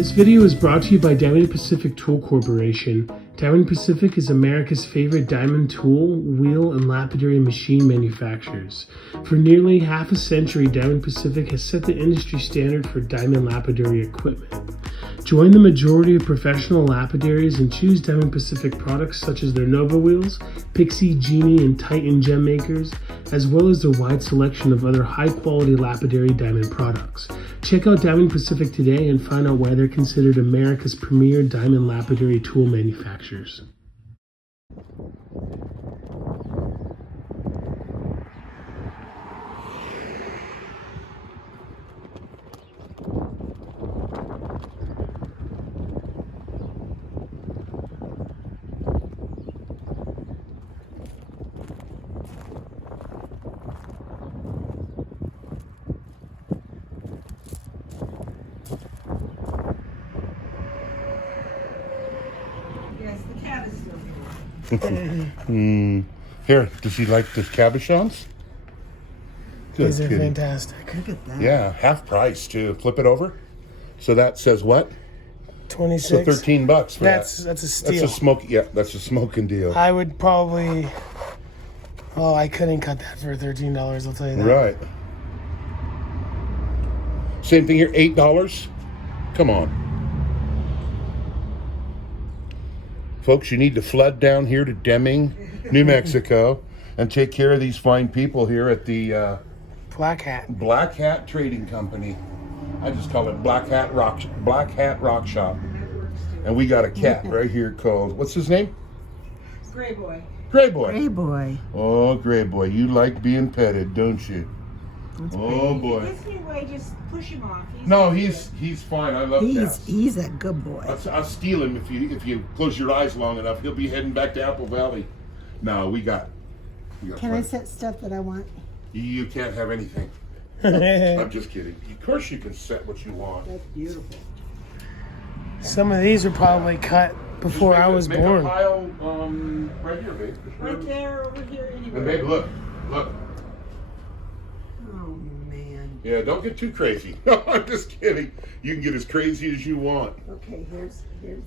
This video is brought to you by Diamond Pacific Tool Corporation. Diamond Pacific is America's favorite diamond tool, wheel, and lapidary machine manufacturers. For nearly half a century, Diamond Pacific has set the industry standard for diamond lapidary equipment. Join the majority of professional lapidaries and choose Diamond Pacific products such as their Nova wheels, Pixie, Genie, and Titan gem makers, as well as their wide selection of other high-quality lapidary diamond products. Check out Diamond Pacific today and find out why they're considered America's premier diamond lapidary tool manufacturers. Here, does he like the cabochons? These are fantastic. Look at that. Yeah, half price too. Flip it over. So that says what? 26. So $13 for That's that. a steal. That's a smoke. Yeah, that's a smoking deal. I would probably. Oh, I couldn't cut that for $13. I'll tell you that. Right. Same thing here. $8. Come on, folks. You need to flood down here to Deming, New Mexico, and take care of these fine people here at the Black Hat Trading Company. I just call it Black Hat Rock Shop. And we got a cat right here called, what's his name? Gray Boy. Gray Boy. Gray Boy. Oh, Gray Boy, you like being petted, don't you? That's oh pretty. boy. This way, just push him off. No, he's fine. I love cats. He's a good boy. I'll steal him if you close your eyes long enough. He'll be heading back to Apple Valley. No, we got Can I set stuff that I want? You can't have anything. I'm just kidding. Of course you can set what you want. That's beautiful. Some of these were probably cut before I was make born. a pile right here, babe. Right there, over here, And anywhere. babe, look. Oh man. Yeah, don't get too crazy. No, I'm just kidding. You can get as crazy as you want. Okay, here's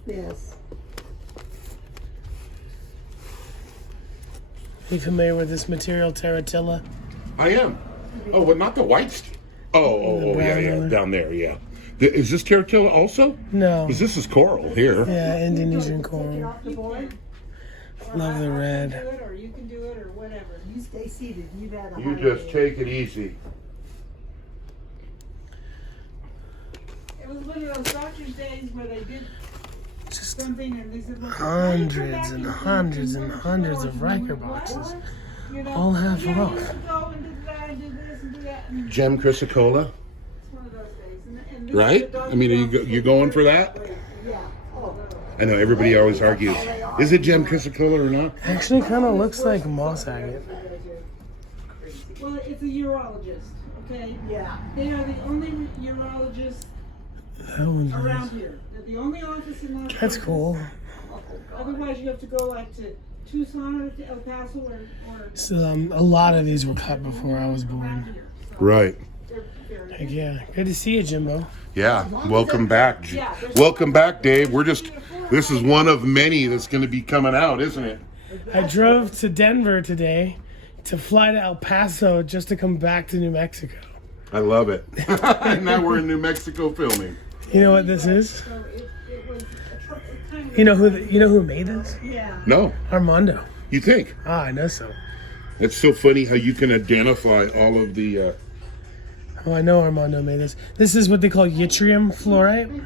this. Are you familiar with this material, Terratilla? I am. Oh, but not the white steel. Oh, yeah, down there, yeah. Is this Terratilla also? No. Because this is coral here. Yeah, Indonesian Take it coral. off the board. Love the I red. can do it, or you can do it, or whatever. You stay seated. You've had a You hard just day. take it easy. It was one of those doctor's days where they did Just something and they said, "Look, hundreds and hundreds and hundreds of Riker boxes. You know, all half yeah, off. you can go and do that and do this and do that. And Gem Chrysocolla, it's one of those days. And this right? is the I mean, you're going for that? Yeah. Oh. I know everybody always argues. Is it Gem Chrysocolla or not? Actually kind of looks like moss agate. Well, it's a urologist, okay? Yeah. They are the only urologists That one's around nice. here. They're the only office in Las That's Vegas. cool. Otherwise, you have to go like to Tucson or to El Paso or So, a lot of these were cut before I was around born. here. Right. They're Heck yeah. Good to see you, Jimbo. Yeah. Welcome back. Welcome back, Dave. This is one of many that's going to be coming out, isn't it? I drove to Denver today to fly to El Paso just to come back to New Mexico. I love it. Now we're in New Mexico filming. You know what this is? So it was a kind of You know who made this? yeah. No, Armando. you think? Ah, I know so. It's so funny how you can identify all of the. Oh, I know Armando made this. This is what they call yttrium fluorite.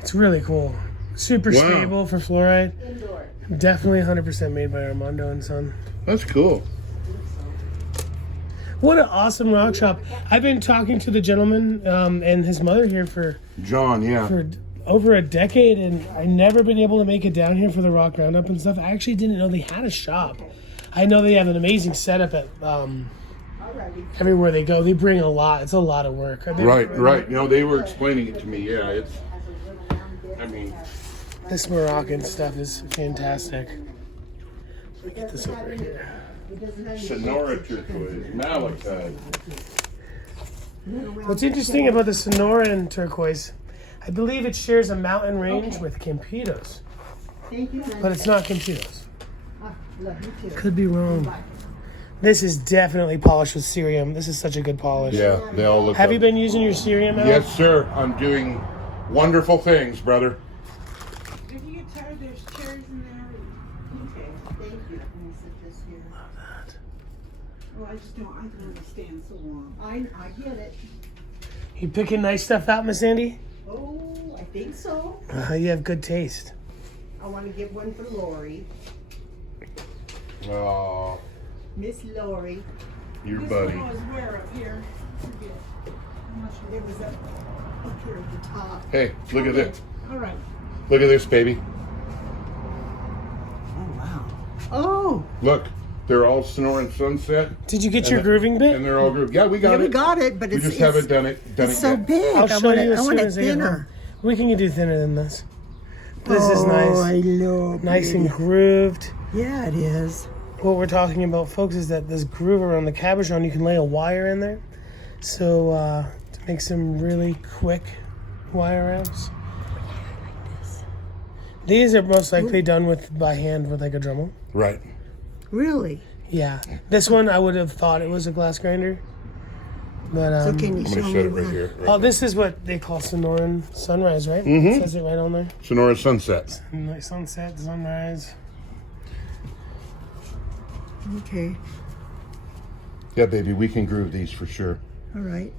It's really cool. Super Wow. stable for fluorite. Definitely 100% made by Armando and Son. That's cool. What an awesome rock shop. I've been talking to the gentleman and his mother here for John, yeah. over a decade, and I've never been able to make it down here for the rock roundup and stuff. I actually didn't know they had a shop. I know they have an amazing setup at everywhere they go. They bring a lot. It's a lot of work. Right. You know, they were explaining it to me. Yeah, I mean, This Moroccan stuff is fantastic. Look at this over here. Sonora turquoise, malachite. What's interesting about the Sonora and turquoise, I believe it shares a mountain range Okay. with Campitos, Thank you, honey. but it's not Campitos. Love you too. Could be wrong. Bye. This is definitely polished with cerium. This is such a good polish. Yeah, they all look. Have up. you been using your cerium now? Yes, sir. I'm doing wonderful things, brother. If you get tired, there's cherries in there. Okay, thank you. I'm gonna set this here. Oh, I can understand so long. I get it. You picking nice stuff out, Miss Andy? Oh, I think so. You have good taste. I want to give one for Lori. Oh, Miss Lori. your This buddy. one was where up here? Forget. I'm not sure. It was up here at the top. Hey, look at this. All right. Look at this, baby. Oh, wow. Oh, Look, they're all Sonoran Sunset. Did you get And your the- grooving bit? And they're all grooved. Yeah, we got yeah, it. we got it, but We it's just haven't done it it's so yet. big. I'll show you I as want soon it as I get home. thinner. We can do thinner than this. This is Oh, I nice. love Nice and it. grooved. Yeah, it is. What we're talking about, folks, is that this groove around the cabochon, you can lay a wire in there. So to make some really quick wire wraps. These are most likely done with by hand with like a Dremel. Right. Really? Yeah. This one I would have thought it was a glass grinder. But So can you I'm show gonna me set it right where? here. oh, this is what they call Sonoran sunrise, right? Mhm. It says it right on there. Sonora Sunset. Nice sunset, sunrise. Okay. Yeah, baby, we can groove these for sure. All right.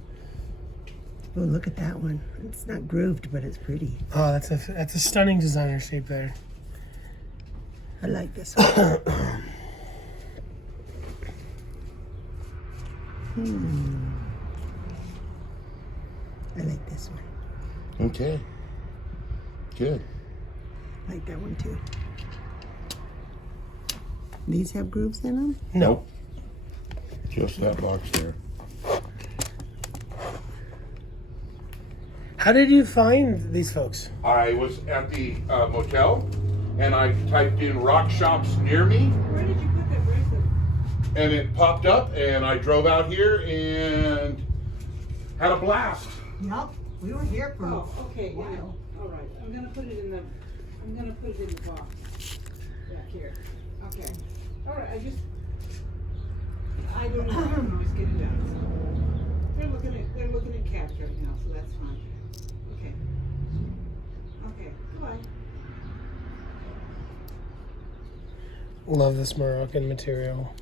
Oh, look at that one. It's not grooved, but it's pretty. Oh, that's a stunning designer shape there. I like this one. I like this one. Okay. Good. I like that one too. These have grooves in them? No. Just that box there. How did you find these folks? I was at the motel and I typed in rock shops near me Where did you put that bracelet? and it popped up and I drove out here and had a blast. Yep. We were here for Oh, okay, yeah. Wow. All right. I'm gonna put it in the box back here. Okay. All right. I don't know. I can always get it out. So. They're looking at cabs right now, so that's fine. Okay. Okay. Goodbye. Love this Moroccan material.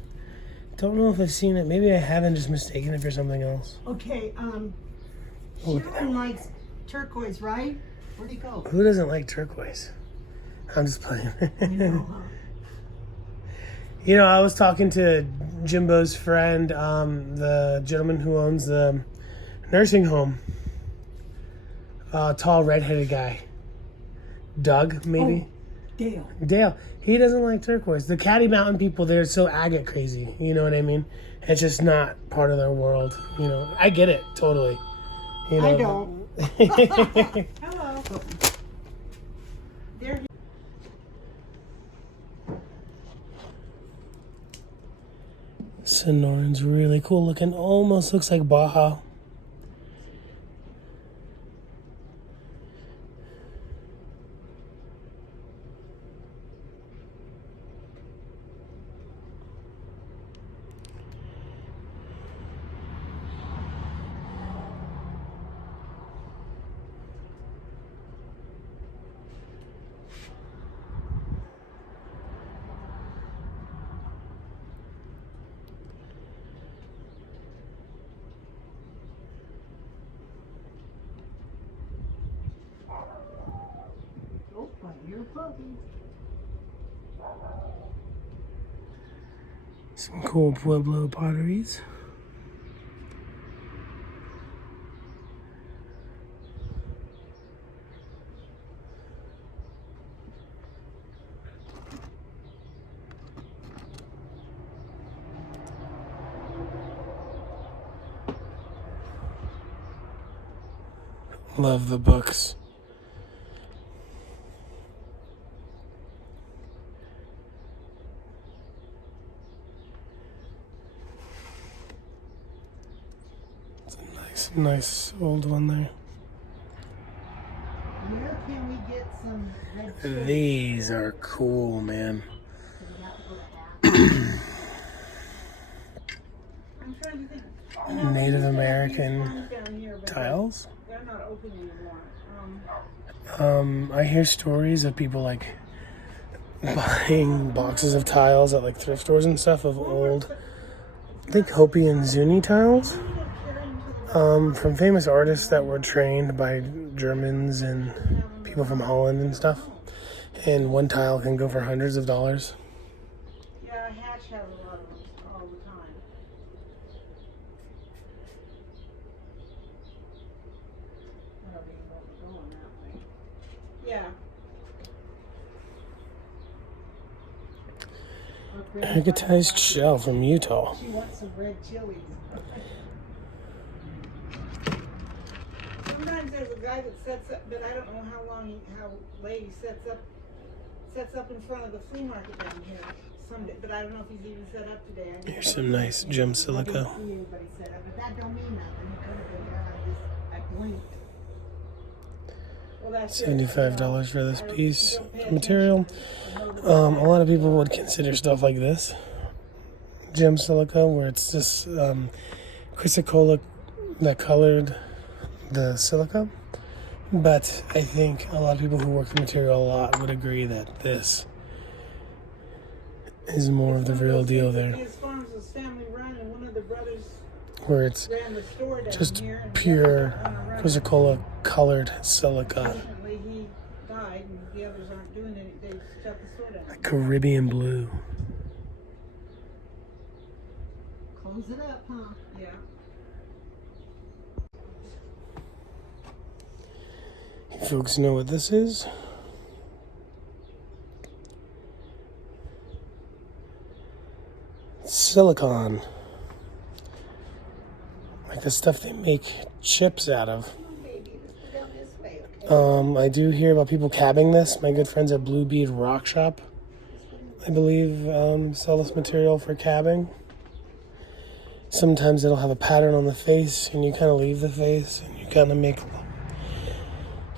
Don't know if I've seen it. Maybe I haven't, just mistaken it for something else. Okay, Oh, look at that. Sharon likes turquoise, right? Where'd he go? Who doesn't like turquoise? I'm just playing. I know, huh? You know, I was talking to Jimbo's friend, the gentleman who owns the nursing home. Tall, redheaded guy. Doug, maybe? Dale. Dale. He doesn't like turquoise. The Caddy Mountain people, they're so agate crazy. You know what I mean? It's just not part of their world. You know, I get it, totally. You know, I don't. Hello. There. Sonoran's really cool looking. Almost looks like Baja. Oh, but you're a puppy. Some cool Pueblo potteries. Love the books. It's a nice old one there. These are cool, man. I'm trying to think. Native These American farms down here, but tiles. they're not open anymore. I hear stories of people like buying boxes of tiles at like thrift stores and stuff of old, I think Hopi and Zuni tiles, from famous artists that were trained by Germans and people from Holland and stuff. And one tile can go for hundreds of dollars. Yeah, Hatch has a lot of them all the time. I don't even know if we're going that way. Yeah. Agatized shell from Utah. She wants some red chilies. Sometimes there's a guy that sets up, but I don't know how late he sets up in front of the flea market down here. Someday, but I don't know if he's even set up today. Here's some nice gem I silica. didn't see anybody set up, but that don't mean nothing. It could have been there. I blinked. Well, that's $75 for this piece of material. A lot of people would consider stuff like this gem silica, where it's just chrysocolla that colored the silica. But I think a lot of people who work the material a lot would agree that this is more of the real deal there, His farm was family run, and one of the brothers where it's ran the store down just here. And pure chrysocolla colored silica, Unfortunately, he died, and the others aren't doing it. They shut the store down. Caribbean blue. Close it up, huh? Yeah. You folks know what this is? Silicon. Like the stuff they make chips out of. I do hear about people cabbing this. My good friends at Blue Bead Rock Shop, I believe, sell this material for cabbing. Sometimes it'll have a pattern on the face, and you kind of leave the face, and you kind of make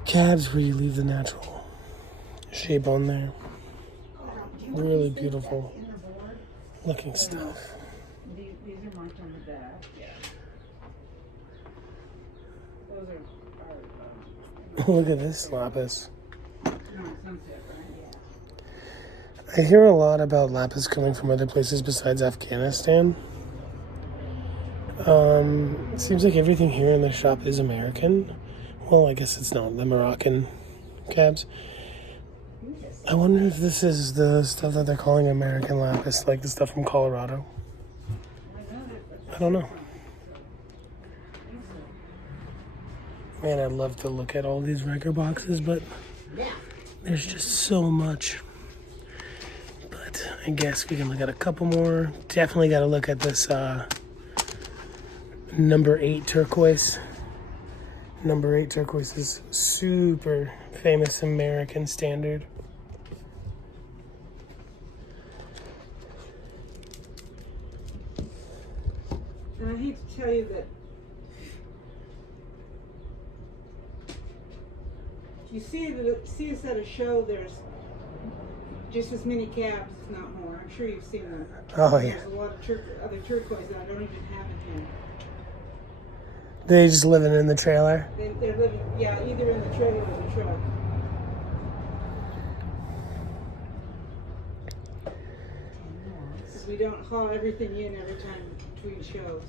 cabs where you leave the natural shape on there. Really beautiful looking stuff. These are marked on the back. Yeah. Those are Look at this lapis. no, sunset, right? Yeah. I hear a lot about lapis coming from other places besides Afghanistan. It seems like everything here in the shop is American. Well, I guess it's not the Moroccan cabs. I wonder if this is the stuff that they're calling American lapis, like the stuff from Colorado. I don't know. Man, I'd love to look at all these record boxes, but there's just so much. But I guess we can look at a couple more. Definitely got to look at this number 8 turquoise. Number 8 turquoise is super famous American standard. And I hate to tell you that if you see us at a show, there's just as many cabs, if not more. I'm sure you've seen them. Oh, yeah. There's a lot of other turquoise that I don't even have in here. They just living in the trailer. They're living, yeah, either in the trailer or the truck. Because we don't haul everything in every time between shows.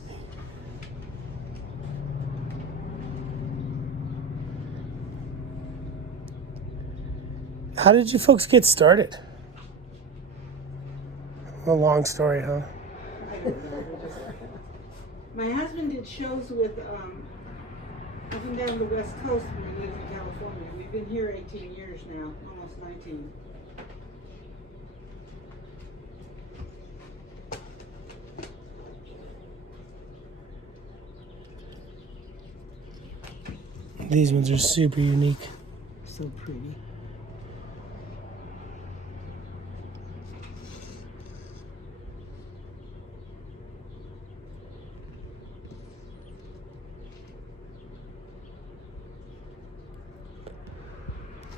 How did you folks get started? A long story, huh? I don't know. My husband did shows with up and down the West Coast when we lived in California. We've been here 18 years now, almost 19. These ones are super unique. So pretty.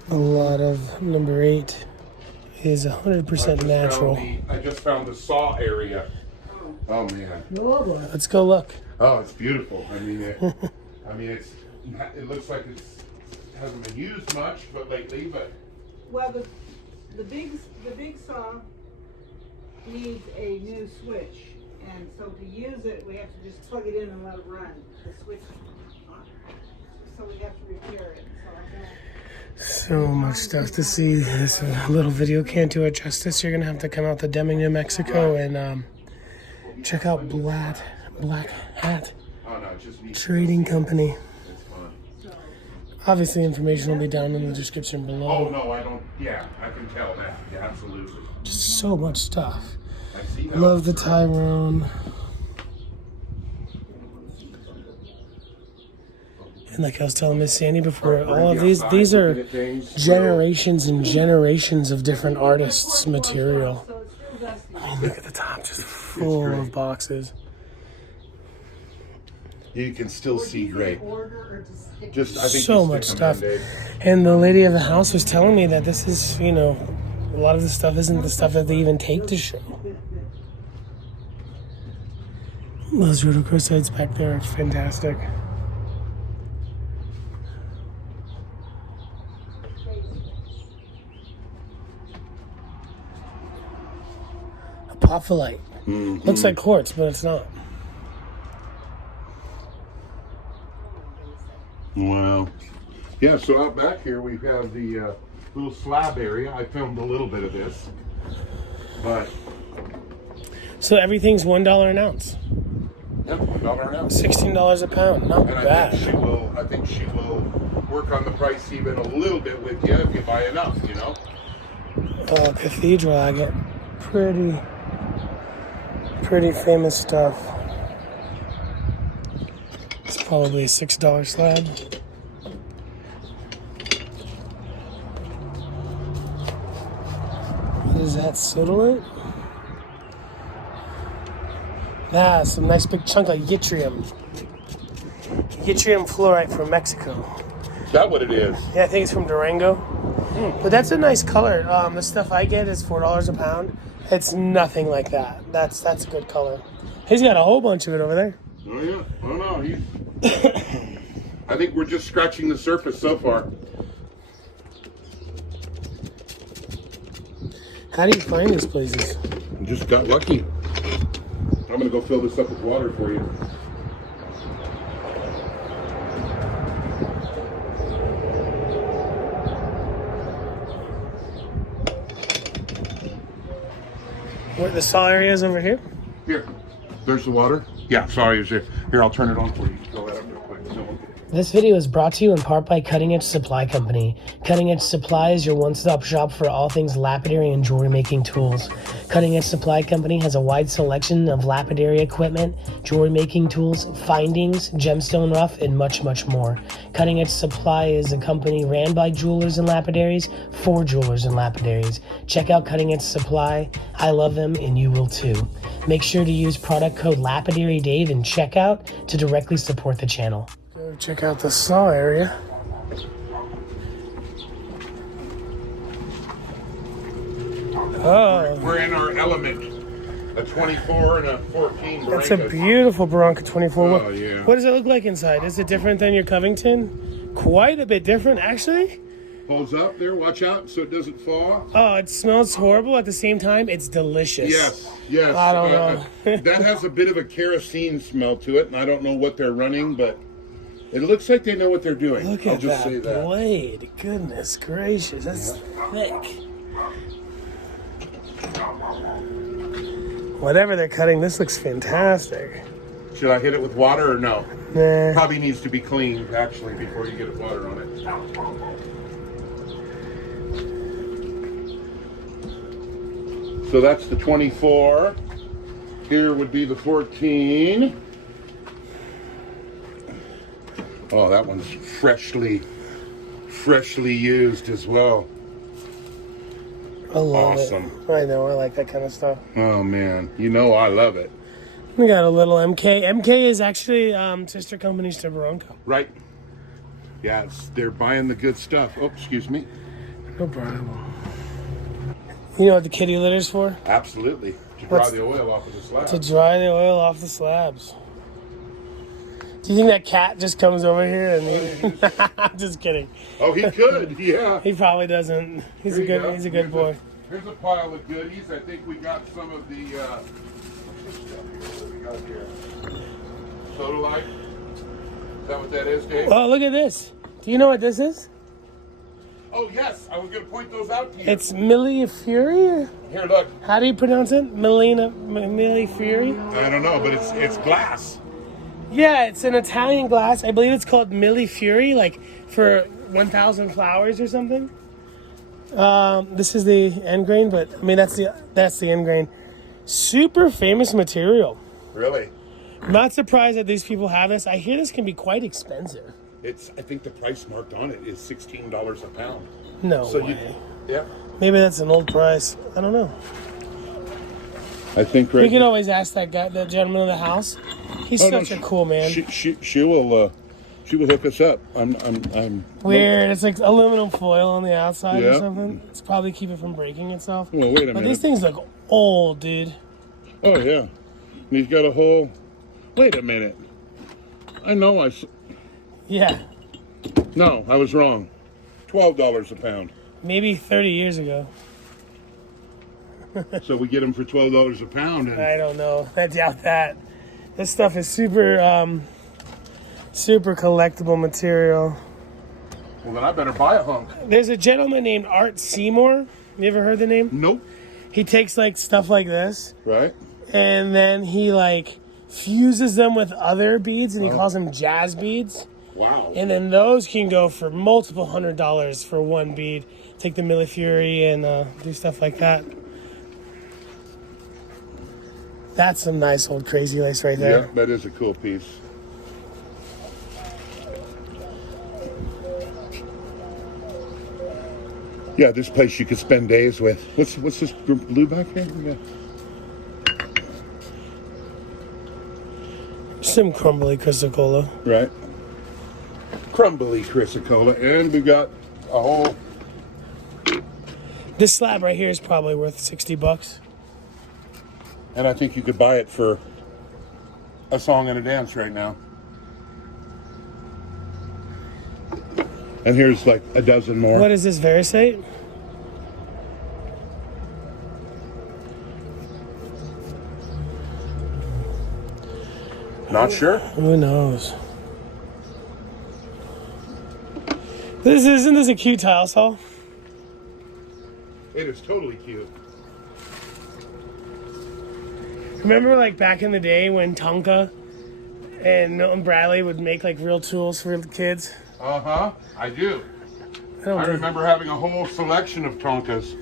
A lot of number 8 is 100% natural. I just found the saw area. Oh man. Let's go look. Oh, it's beautiful. I mean, it looks like it hasn't been used much, but lately. But Well, the big saw needs a new switch, and so to use it, we have to just plug it in and let it run. The switch, so we have to repair it. So much stuff to see. This little video can't do it justice. You're gonna have to come out to Deming, New Mexico, and check out Black Hat Trading Company. Obviously, information will be down in the description below. oh no, I don't. Yeah, I can tell that. Yeah, absolutely. Just so much stuff. I see that. Love the Tyrone. And like I was telling Miss Sandy before, all of these are generations and generations of different artists' material. Oh, look at the top, just full of boxes. You can still see great. Just, I think So just much stick stuff. them in, Dave. And the lady of the house was telling me that this is, a lot of the stuff isn't the stuff that they even take to show. Those rotochrosites back there are fantastic. Apophyllite. Looks like quartz, but it's not. Wow. Yeah, so out back here we have the little slab area. I filmed a little bit of this, but So everything's $1 an ounce. yeah, $1 an ounce. $16 a pound. Not And bad. I think she will work on the price even a little bit with you if you buy enough, Oh, cathedral agate. Pretty famous stuff. It's probably a $6 slab. What is that, sodalite? Ah, some nice big chunk of yttrium. Yttrium fluorite from Mexico. Is that what it is? Yeah, I think it's from Durango. But that's a nice color. The stuff I get is $4 a pound. It's nothing like that. That's a good color. He's got a whole bunch of it over there. Oh yeah. I don't know. I think we're just scratching the surface so far. How do you find these places? Just got lucky. I'm gonna go fill this up with water for you. Where the saw area is over here? Here, there's the water. Yeah, sorry, is it? Here, I'll turn it on for you. Go that up real quick. So, okay. This video is brought to you in part by Cutting Edge Supply Company. Cutting Edge Supply is your one-stop shop for all things lapidary and jewelry making tools. Cutting Edge Supply Company has a wide selection of lapidary equipment, jewelry making tools, findings, gemstone rough, and much, much more. Cutting Edge Supply is a company ran by jewelers and lapidaries for jewelers and lapidaries. Check out Cutting Edge Supply. I love them, and you will too. Make sure to use product code LapidaryDave in checkout to directly support the channel. Go check out the saw area. Oh, We're in our element. A 24 and a 14. that's a Barrancas. beautiful Bronco 24. Oh, yeah. What does it look like inside? Is it different than your Covington? Quite a bit different, actually. Holds up there. Watch out so it doesn't fall. Oh, it smells horrible. At the same time, it's delicious. Yes. I don't know. That has a bit of a kerosene smell to it, and I don't know what they're running, but it looks like they know what they're doing. Look I'll at just say that that. blade. Goodness gracious, that's thick. Whatever they're cutting, this looks fantastic. Should I hit it with water or no? Nah. Probably needs to be cleaned, actually, before you get water on it. So that's the 24. Here would be the 14. Oh, that one's freshly used as well. I love Awesome. it. I know, I like that kind of stuff. Oh man, you know I love it. We got a little MK. MK is actually sister companies to Bronco. Right? Yeah, they're buying the good stuff. Oh, excuse me. No problem. You know what the kitty litter's for? Absolutely. To dry the oil off of the slab. To dry the oil off the slabs. Do you think that cat just comes over here and I'm just kidding. Oh, he could, yeah. He probably doesn't. He's a good boy. Here's a pile of goodies. I think we got some of the what's this stuff here? What do we got here? Soda light. Is that what that is, Dave? Oh, look at this. Do you know what this is? Oh yes, I was gonna point those out to you. It's Milli Fury. Here, look. How do you pronounce it? Milli Fury? I don't know, but it's glass. Yeah, it's an Italian glass. I believe it's called Milli Fury, like for 1,000 flowers or something. This is the end grain, but I mean that's the end grain. Super famous material. Really? I'm not surprised that these people have this. I hear this can be quite expensive. I think the price marked on it is $16 a pound. No So way. yeah. Maybe that's an old price. I don't know. I think We can always ask that gentleman in the house. He's such a cool man. She will hook us up. I'm Weird. It's like aluminum foil on the outside or Yeah. something. It's probably keep it from breaking itself. Well, wait a But minute. these things look old, dude. Oh yeah. And he's got a whole. Wait a minute. I know Yeah. No, I was wrong. $12 a pound. Maybe 30 years ago. So we get them for $12 a pound. And I don't know. I doubt that. This stuff is super, super collectible material. well, then I better buy a hunk. There's a gentleman named Art Seymour. You ever heard the name? Nope. He takes like stuff like this, Right? and then he like fuses them with other beads, and he calls them jazz beads. Wow. And then those can go for multiple $100s for one bead. Take the Milli Fury and do stuff like that. That's some nice old crazy lace right there. Yeah, that is a cool piece. Yeah, this place you could spend days with. What's this blue back here? Yeah. Some crumbly Chrysocolla. Right. Crumbly chrysocolla, and we got a whole. This slab right here is probably worth $60. And I think you could buy it for a song and a dance right now. And here's like a dozen more. What is this, Verisate? Not sure. Who knows? Isn't this a cute tile saw? It is totally cute. Remember like back in the day when Tonka and Milton Bradley would make like real tools for kids? Uh-huh. I do. I remember having a whole selection of Tonkas.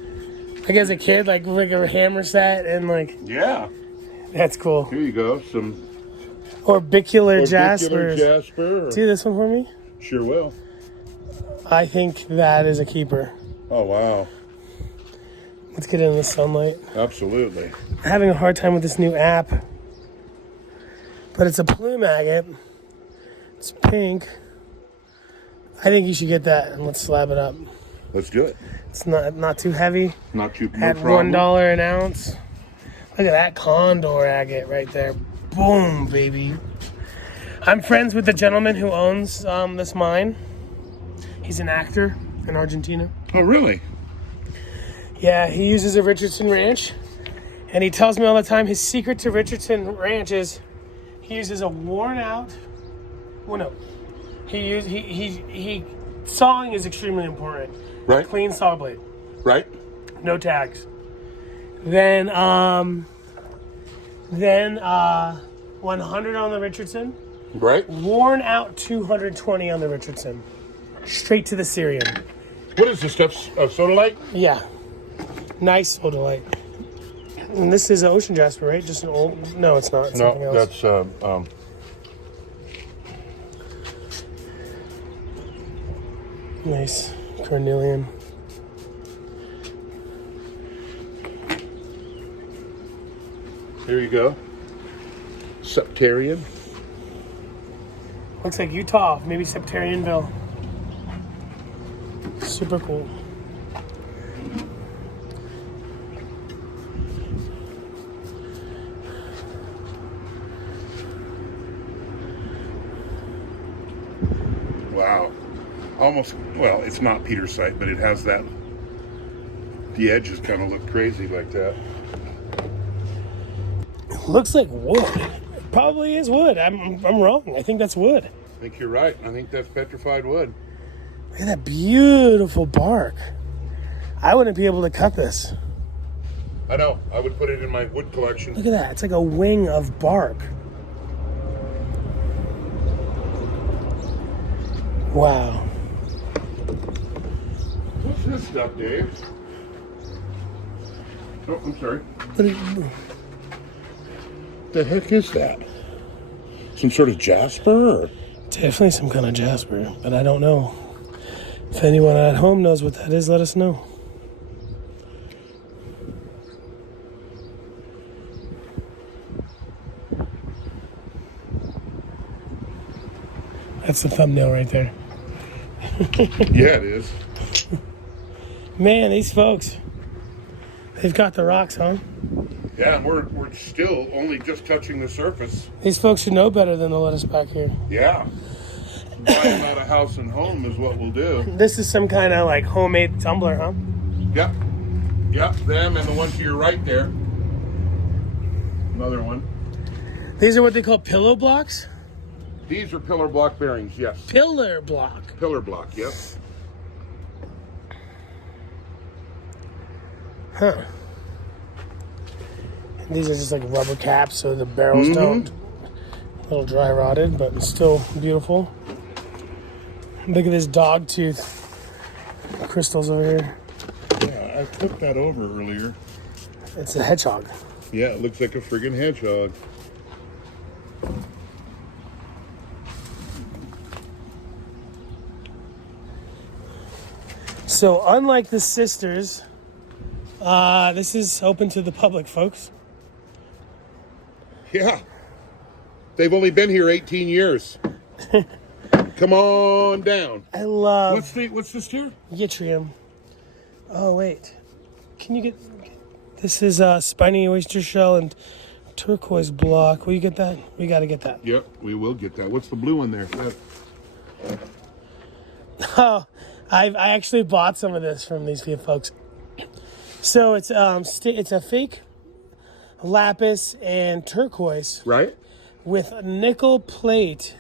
Like as a kid, like a hammer set and like, Yeah. that's cool. Here you go. Some Orbicular orbicular Jaspers. jasper. Do this one for me? Sure will. I think that is a keeper. Oh, wow. Let's get in the sunlight. Absolutely. I'm having a hard time with this new app. But it's a plume agate. It's pink. I think you should get that and let's slab it up. Let's do it. It's not too heavy. Not too At $1 an ounce. Look at that condor agate right there. Boom, baby. I'm friends with the gentleman who owns this mine. He's an actor in Argentina. Oh, really? Yeah, he uses a Richardson Ranch. And he tells me all the time his secret to Richardson Ranch is he uses a worn out. Well, no. He sawing is extremely important. Right. Clean saw blade. Right? No tags. Then 100 on the Richardson. Right? Worn out 220 on the Richardson. Straight to the Syrian. What is this stuff? Soda light? Yeah. Nice sodalite. And this is an ocean jasper, right? Just an old... No, it's not. It's something No, else. that's Nice. Carnelian. here you go. Septarian. Looks like Utah. Maybe Septarianville. Super cool. Wow. Almost, well, it's not petersite, but it has that, the edges kind of look crazy like that. It looks like wood. It probably is wood. I'm wrong. I think that's wood. I think you're right. I think that's petrified wood. Look at that beautiful bark. I wouldn't be able to cut this. I know. I would put it in my wood collection. Look at that. It's like a wing of bark. Wow. What's this stuff, Dave? Oh, I'm sorry. The heck is that? Some sort of jasper? Or? Definitely some kind of jasper, but I don't know. If anyone at home knows what that is, let us know. That's the thumbnail right there. Yeah, it is. Man, these folks, they've got the rocks, huh? Yeah, and we're still only just touching the surface. These folks should know better than to let us back here. Yeah. Buy them out of house and home is what we'll do. This is some kind of like homemade tumbler, huh? Yep. Yep, them and the one to your right there. Another one. These are what they call pillow blocks? These are pillar block bearings, yes. Pillar block. Pillar block, yep. Huh. And these are just like rubber caps so the barrels don't. A little dry rotted, but still beautiful. Look at this dog tooth crystals over here. Yeah, I flipped that over earlier. It's a hedgehog. Yeah, it looks like a friggin' hedgehog. So unlike the sisters, this is open to the public, folks. Yeah. They've only been here 18 years. Come on down. I love What's this here? yttrium. Oh wait, can you get? This is spiny oyster shell and turquoise block. Will you get that? We got to get that. Yep, we will get that. What's the blue one there? Oh, I actually bought some of this from these few folks. So it's a fake lapis and turquoise Right? with a nickel plate.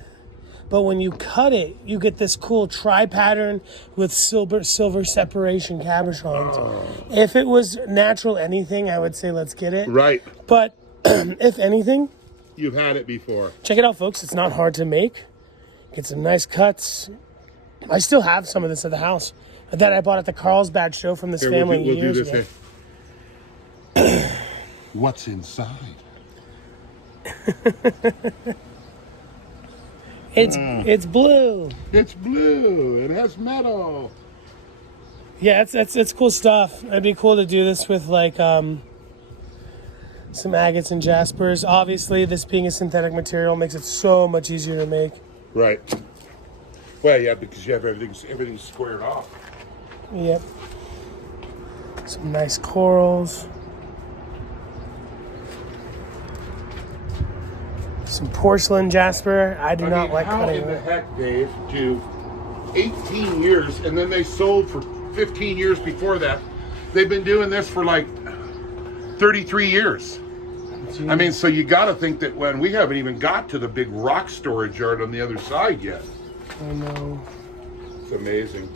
But when you cut it, you get this cool tri-pattern with silver separation cabochons. Oh. If it was natural anything, I would say let's get it. Right. But if anything, You've had it before. check it out, folks. It's not hard to make. Get some nice cuts. I still have some of this at the house that I bought at the Carlsbad show from this Here, family we'll do years this ago. here. What's inside? It's blue. It's blue. It has metal. Yeah, it's cool stuff. It'd be cool to do this with like some agates and jaspers. Obviously, this being a synthetic material makes it so much easier to make. Right. Well, yeah, because you have everything squared off. Yep. Some nice corals. Some porcelain jasper. I do not like how cutting in the it. heck, Dave, do 18 years, and then they sold for 15 years before that. They've been doing this for like 33 years. Jeez. I mean, so you got to think that when we haven't even got to the big rock storage yard on the other side yet. I know. It's amazing.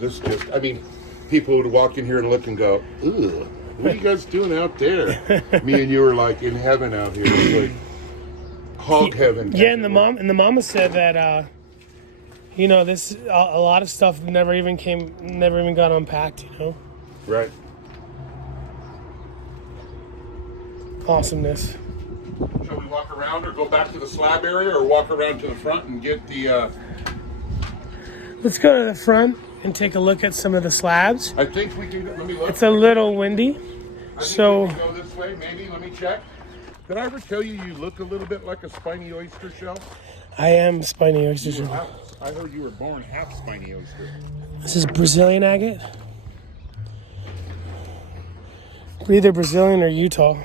This just, I mean, people would walk in here and look and go, "Ugh, what are you guys doing out there?" Me and you are like in heaven out here. It's like hog heaven. Yeah, and the mama said that this a lot of stuff never even got unpacked, Right. Awesomeness. Shall we walk around or go back to the slab area or walk around to the front and get the Let's go to the front and take a look at some of the slabs. I think we can, let me look. It's a little windy, I think so we can go this way, maybe. Let me check. Did I ever tell you look a little bit like a spiny oyster shell? I am spiny oyster shell. I heard you were born half spiny oyster. This is Brazilian agate. Either Brazilian or Utah.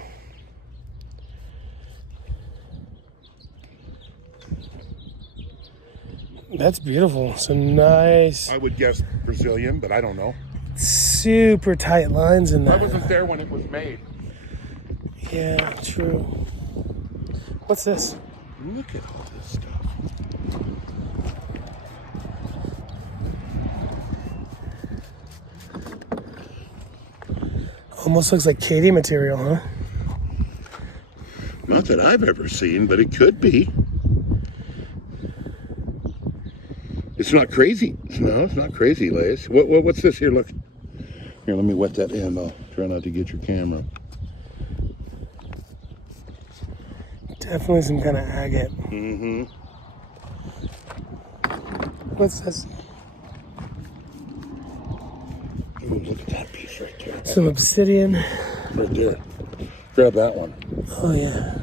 That's beautiful. Some nice, I would guess Brazilian, but I don't know. super tight lines in I that. wasn't there when it was made. Yeah, true. What's this? Look at all this stuff. Almost looks like Katie material, huh? Not that I've ever seen, but it could be. It's not crazy. No, it's not crazy, Lace. What's this here? Look. Here, let me wet that end. I'll try not to get your camera. Definitely some kind of agate. Mm-hmm. What's this? Ooh, look at that piece right there. Some obsidian. Right there. Grab that one. Oh, yeah.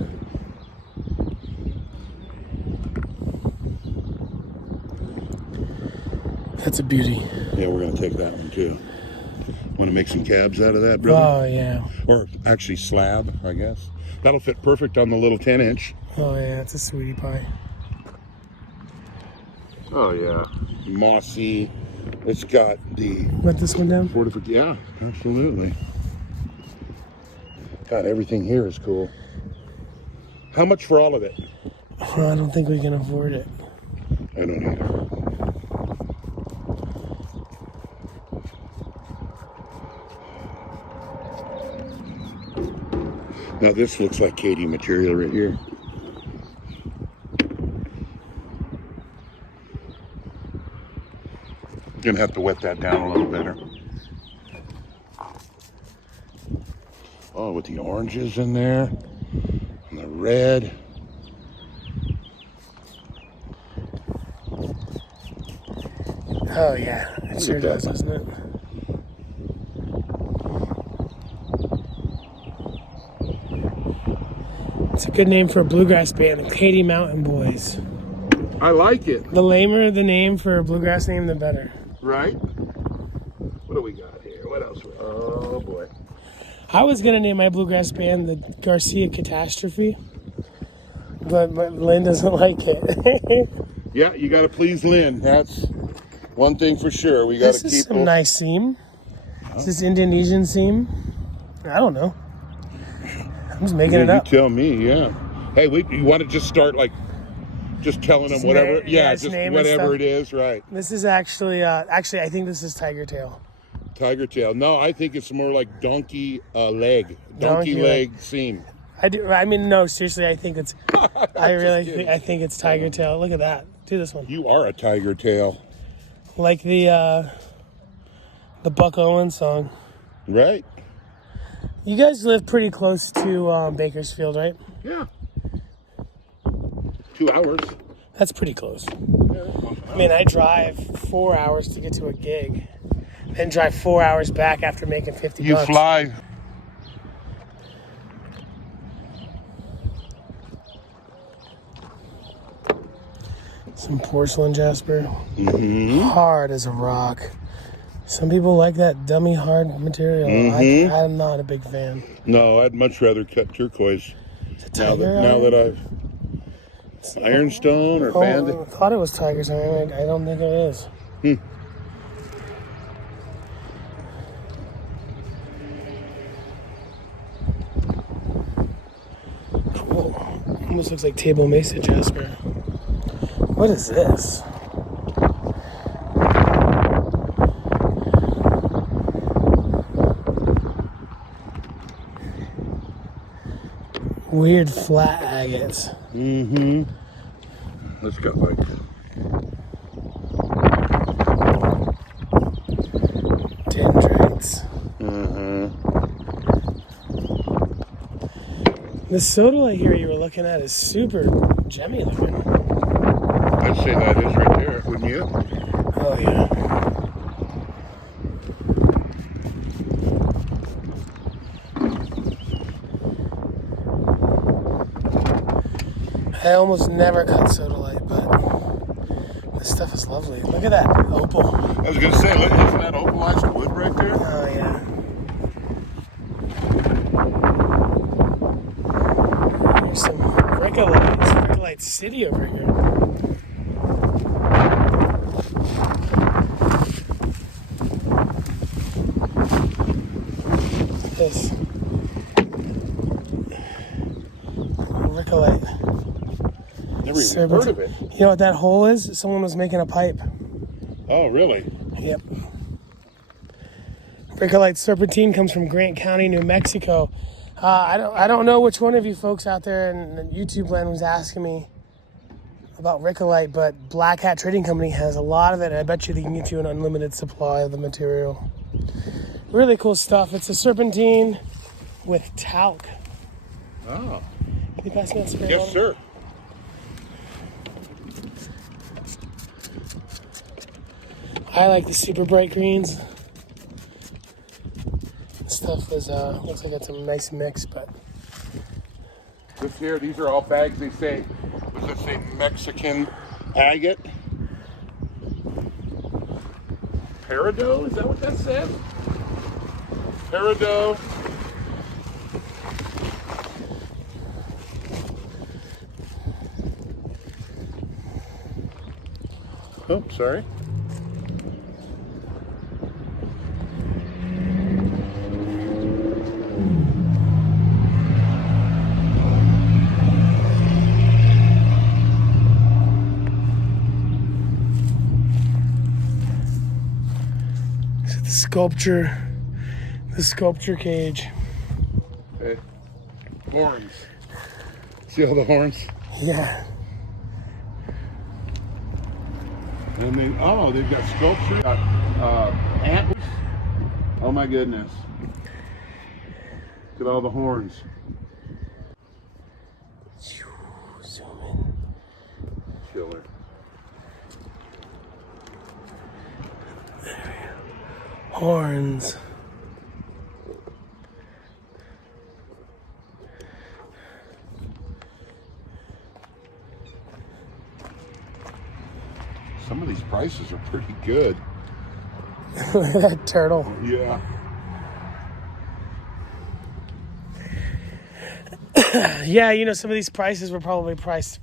That's a beauty. Yeah, we're going to take that one, too. Want to make some cabs out of that, brother? Oh, yeah. Or actually slab, I guess. That'll fit perfect on the little 10-inch. Oh, yeah. It's a sweetie pie. Oh, yeah. Mossy. It's got the... Let this one down? Yeah, absolutely. God, everything here is cool. How much for all of it? Oh, I don't think we can afford it. I don't either. Now this looks like Katie material right here. Gonna have to wet that down a little better. Oh, with the oranges in there and the red. Oh, yeah. It sure does, doesn't it? It's a good name for a bluegrass band, the Katy Mountain Boys. I like it. The lamer the name for a bluegrass name, the better. Right? What do we got here? What else? Oh boy. I was going to name my bluegrass band the Garcia Catastrophe, but Lynn doesn't like it. Yeah, you got to please Lynn. That's one thing for sure. We got This to is keep. some nice seam. Is this Indonesian seam? I don't know. I'm just making it up. You tell me. Yeah. Hey, you want to just start like just telling them whatever? Yeah, just whatever it is. Right. This is actually I think this is tiger tail. Tiger tail. No, I think it's more like donkey leg. Donkey leg seam. I do. I mean, no, seriously. I think it's. I think it's tiger tail. Look at that. Do this one. You are a tiger tail. Like the Buck Owens song. Right. You guys live pretty close to Bakersfield, right? Yeah. 2 hours. That's pretty close. I mean, I drive 4 hours to get to a gig, then drive 4 hours back after making $50. You fly. Some porcelain jasper. Mm-hmm. Hard as a rock. Some people like that dummy hard material. Mm-hmm. I'm not a big fan. No, I'd much rather cut turquoise. Now that I've ironstone or bandit. I thought it was tiger's iron. I don't think it is. Cool. Almost looks like Table Mesa jasper. What is this? Weird flat agates. Mm-hmm. Let's go like dendrites. The sodalite here you were looking at is super gemmy looking. I'd say that is right there, wouldn't you? Oh yeah. I almost never cut sodalite, but this stuff is lovely. Look at that opal. I was going to say, look, isn't that opalized wood right there? Oh yeah. There's some Bricolite City over here. Rickolite. Never even heard of it. You know what that hole is? Someone was making a pipe. Oh, really? Yep. Rickolite serpentine comes from Grant County, New Mexico. I don't know which one of you folks out there in YouTube land was asking me about Rickolite, but Black Hat Trading Company has a lot of it, and I bet you they can get you an unlimited supply of the material. Really cool stuff. It's a serpentine with talc. Oh. Can you pass me that spray Yes, bottle? sir. I like the super bright greens. This stuff is looks like it's a nice mix, but This here, these are all bags. They say, does it say Mexican agate? Peridot? Is that what that says? Peridot. Oh, sorry. the sculpture cage. Hey, horns. See all the horns? Yeah. And then, oh, they've got sculpture, antlers. Oh my goodness. Look at all the horns. Zoom in. Killer. Horns. Some of these prices are pretty good. Look at that turtle. Yeah. Yeah, you know, some of these prices were probably priced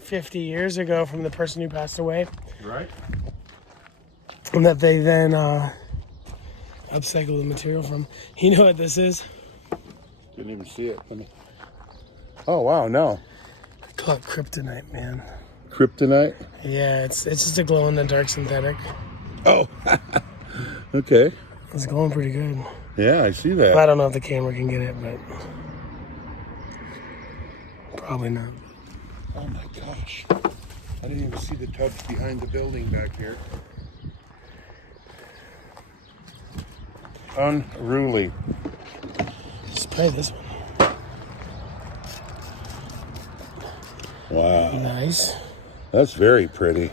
50 years ago from the person who passed away. Right? And that they then upcycle the material from. You know what this is? Didn't even see it. Let me. Oh wow, no. I call it kryptonite, man. Kryptonite? Yeah, it's just a glow in the dark synthetic. Oh. Okay. It's glowing pretty good. Yeah, I see that. I don't know if the camera can get it, but probably not. Oh my gosh. I didn't even see the tubs behind the building back here. Unruly. Spray this one. Wow. Nice. That's very pretty.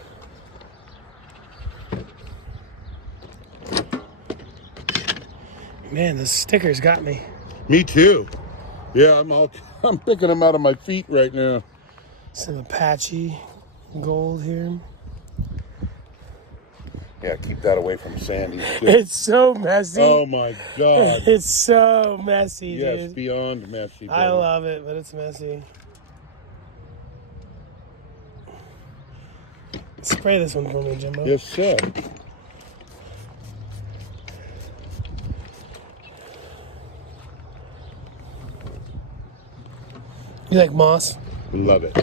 Man, those stickers got me. Me too. Yeah, I'm picking them out of my feet right now. Some Apache gold here. Yeah, keep that away from Sandy. It's so messy. Oh my God. It's so messy, Yes, dude. beyond messy. I bro. love it, but it's messy. Spray this one for me, Jimbo. Yes, sir. You like moss? Love it.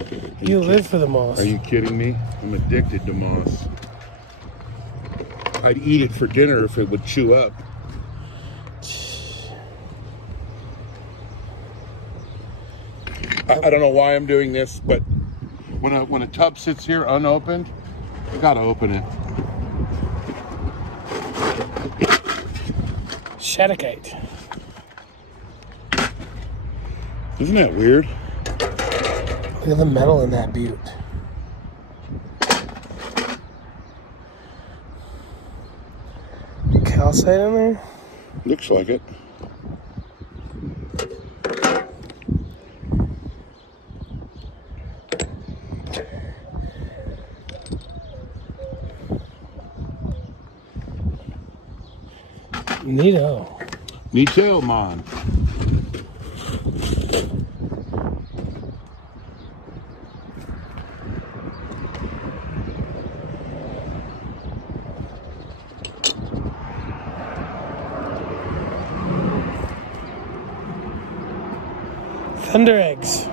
You live for the moss. Are you kidding me? I'm addicted to moss. I'd eat it for dinner if it would chew up. I don't know why I'm doing this, but when a tub sits here unopened, I gotta open it. Shadakite. Isn't that weird? Look at the metal in that butte. Calcite in there? Looks like it. Neato. Neato, man. Thunder eggs.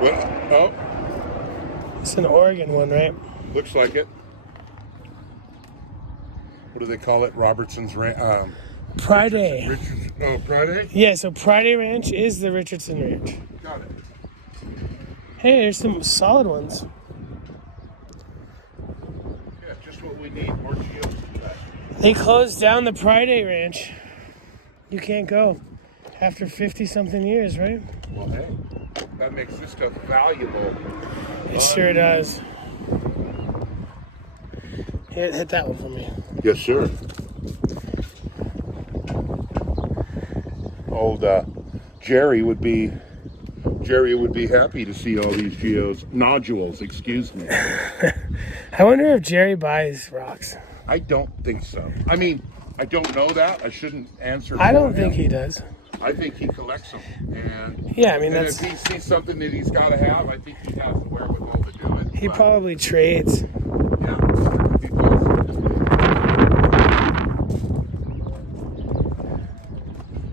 What? Oh, It's an Oregon one, right? looks like it. What do they call it? Robertson's Ranch. Pride Day. Oh, Friday? Yeah, so Pride Day Ranch is the Richardson Ranch. Got it. Hey, there's some solid ones. Yeah, just what we need. More geos. They closed down the Pride Day Ranch. You can't go after 50-something years, right? Well, hey, that makes this stuff valuable. It sure does. Hit that one for me. Yes, sir. Old Jerry would be happy to see all these nodules. Excuse me. I wonder if Jerry buys rocks. I don't think so. I mean, I don't know that. I shouldn't answer. I don't for him. think he does. I think he collects them, and Yeah, I mean, and that's. if he sees something that he's got to have, I think he has the wherewithal to do it. He But, probably trades. yeah, he does.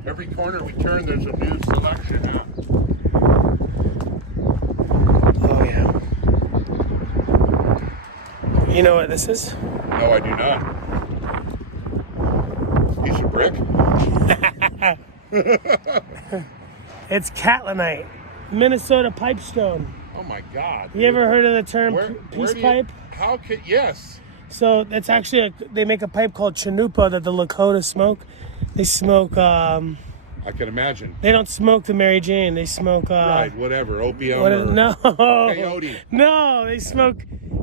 Every corner we turn, there's a new selection. Huh? Oh, yeah. You know what this is? No, I do not. Piece of brick. It's catlinite, Minnesota pipestone. Oh my God. You ever heard of the term peace do you, pipe? How could, yes. So it's actually, they make a pipe called Chanupa that the Lakota smoke. They smoke, I can imagine. they don't smoke the Mary Jane. They smoke, Right, whatever, opium what or no. peyote. No, they smoke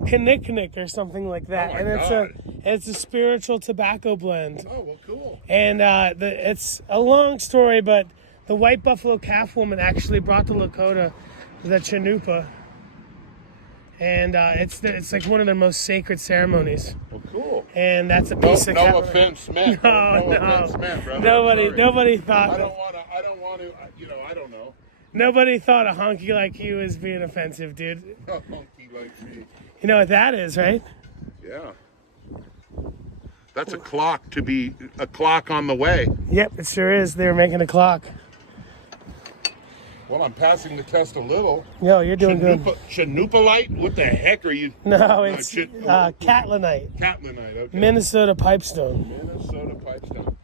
Kinnicknick or something like that. Oh my and God. it's a spiritual tobacco blend. Oh, well, cool. And it's a long story, but the White Buffalo Calf woman actually brought the Lakota the Chanupa. And it's like one of their most sacred ceremonies. Well, cool. And that's a No, piece of no catlinite. offense meant. No, offense meant, brother. Nobody Sorry. thought I that. don't want to, I don't know. Nobody thought a honky like you was being offensive, dude. A honky like me. You know what that is, right? Yeah. That's a clock on the way. Yep, it sure is. They were making a clock. Well, I'm passing the test a little. Yo, you're doing good. Chanupalite? What the heck are you? No, it's catlinite. Catlinite, okay. Minnesota pipestone. Minnesota pipestone.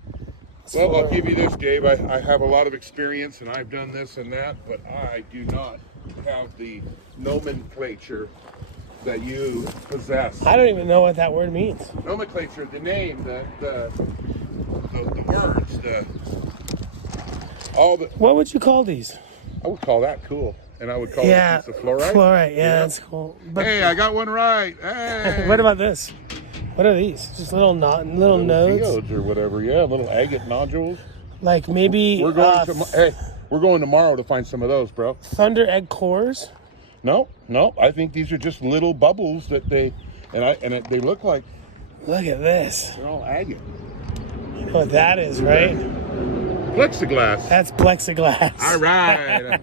Well, I'll give you this, Gabe. I have a lot of experience, and I've done this and that, but I do not have the nomenclature that you possess. I don't even know what that word means. Nomenclature, the name, the words, all the. What would you call these? I would call that cool, and I would call it a piece of fluorite. Fluorite, yeah, that's cool. But Hey, I got one right. Hey. what about this? What are these? Just little nodes? Geodes or whatever. Yeah, little agate nodules. Like maybe We're going tomorrow to find some of those, bro. thunder egg cores? No. I think these are just little bubbles that they look like Look at this. they're all agate. You know what that is, right? Plexiglass. That's plexiglass. All right.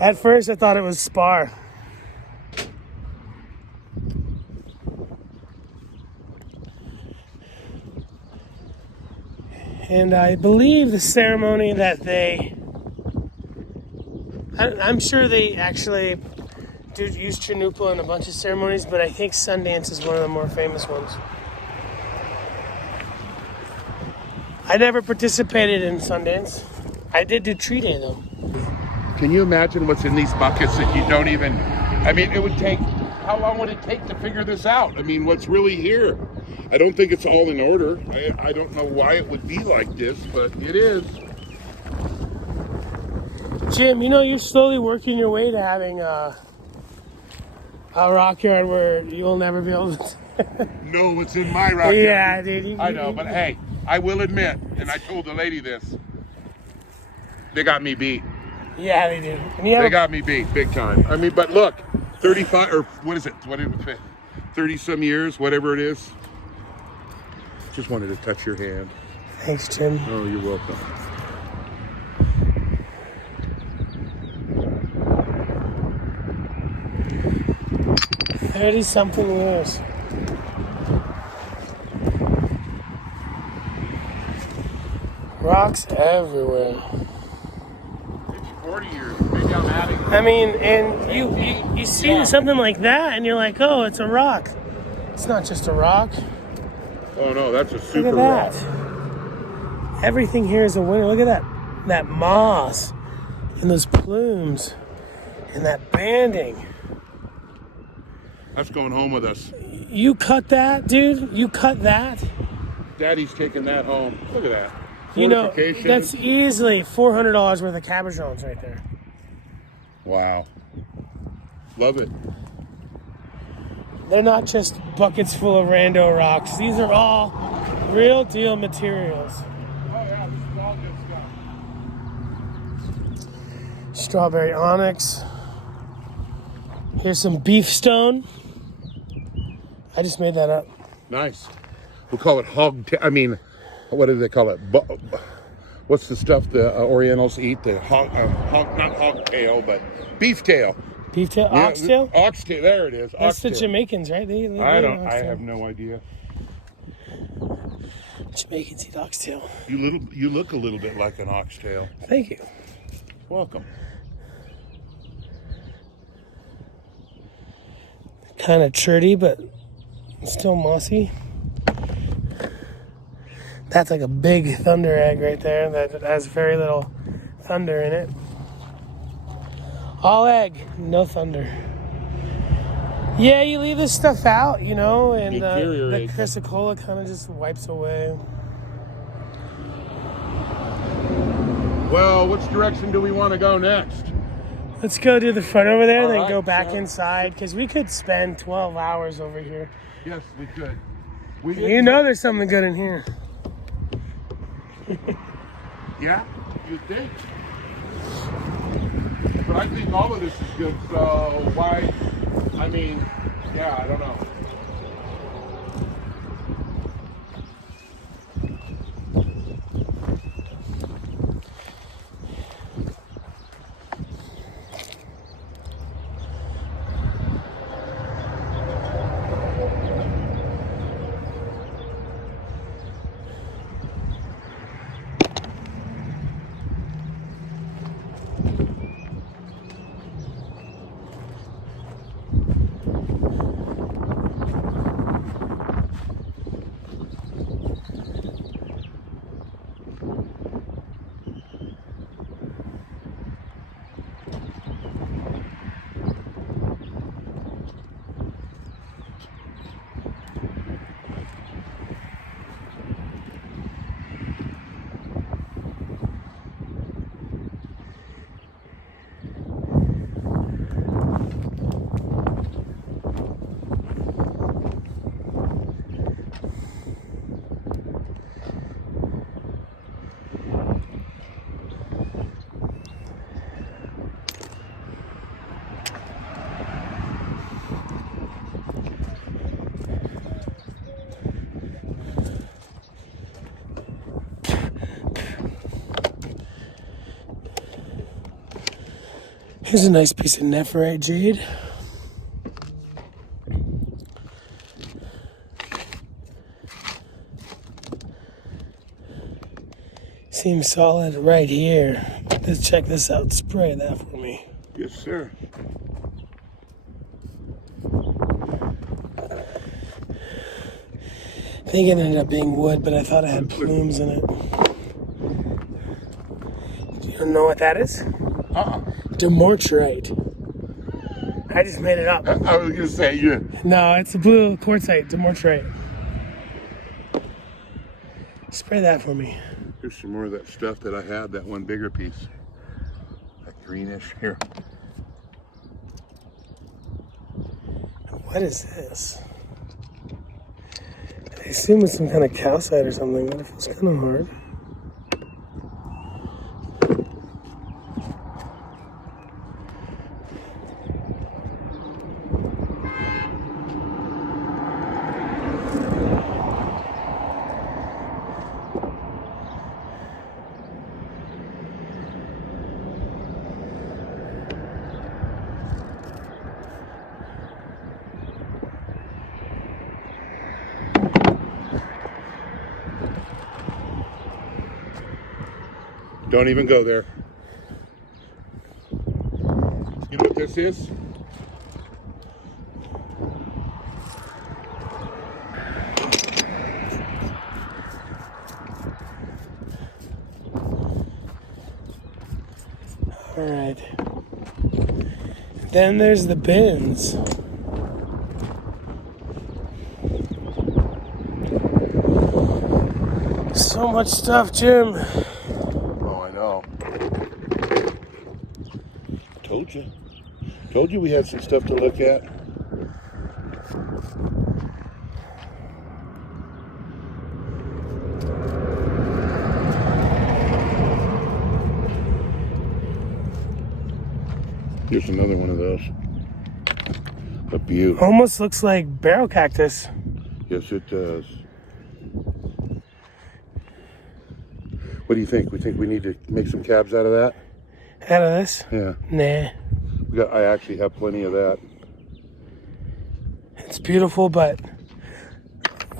At first I thought it was spar. And I believe the ceremony that I'm sure they actually do use Chanupa in a bunch of ceremonies, but I think Sundance is one of the more famous ones. I never participated in Sundance. I did do Tree Day though. Can you imagine what's in these buckets that you don't even? I mean, how long would it take to figure this out? I mean, what's really here? I don't think it's all in order. I don't know why it would be like this, but it is. Jim, you know you're slowly working your way to having a rock yard where you'll never be able to. No, what's in my rock? Yeah, dude. I know, but hey, I will admit, and I told the lady this, they got me beat. Yeah, they do. And They got me beat big time. I mean, but look, 35 or what is it? 30 some years, whatever it is. Just wanted to touch your hand. Thanks, Jim. Oh, you're welcome. Something years. Rocks everywhere. 40 years. Maybe I'm adding. I mean, and you see something like that, and you're like, oh, it's a rock. It's not just a rock. Oh no, that's a super Look at that. rock. Everything here is a winner. Look at that moss, and those plumes, and that banding. That's going home with us. You cut that, dude? You cut that? Daddy's taking that home. Look at that. You know, Fortification. that's easily $400 worth of cabochons right there. Wow. Love it. They're not just buckets full of rando rocks. These are all real deal materials. Oh yeah, this is all good stuff. Strawberry onyx. Here's some beef stone. I just made that up. Nice. We'll call it what do they call it? What's the stuff the Orientals eat? The not hog tail, but beef tail. Beef tail? Oxtail? Oxtail, there it is. That's the Oxtail. Jamaicans, right? They I eat I oxtail. have no idea. Jamaicans eat oxtail. You look a little bit like an oxtail. Thank you. Welcome. Kind of churty, but still mossy. That's like a big thunder egg right there that has very little thunder in it. All egg, no thunder. Yeah, you leave this stuff out, you know, and the Deteriorates. chrysocolla kind of just wipes away. Well, which direction do we want to go next? Let's go to the front over there, All then right, go back so- inside, because we could spend 12 hours over here. Yes, we could. You know there's something good in here. Yeah, you think. But I think all of this is good, so why? I mean, yeah, I don't know. Here's a nice piece of nephrite jade. Seems solid right here. Let's check this out. Spray that for me. Yes, sir. I think it ended up being wood, but I thought it had plumes in it. Do you know what that is? Demortrite. I just made it up. I was gonna say, yeah. No, it's a blue quartzite, demortrite. Spray that for me. Here's some more of that stuff that I had, that one bigger piece. That greenish here. What is this? I assume it's some kind of calcite or something, but it feels kind of hard. Don't even go there. You know what this is? All right. Then there's the bins. So much stuff, Jim. Oh, I know. Told you. Told you we had some stuff to look at. Here's another one of those. A beaut. Almost looks like barrel cactus. Yes, it does. What do you think? We think we need to make some cabs out of that? Out of this? Yeah. Nah. I actually have plenty of that. It's beautiful, but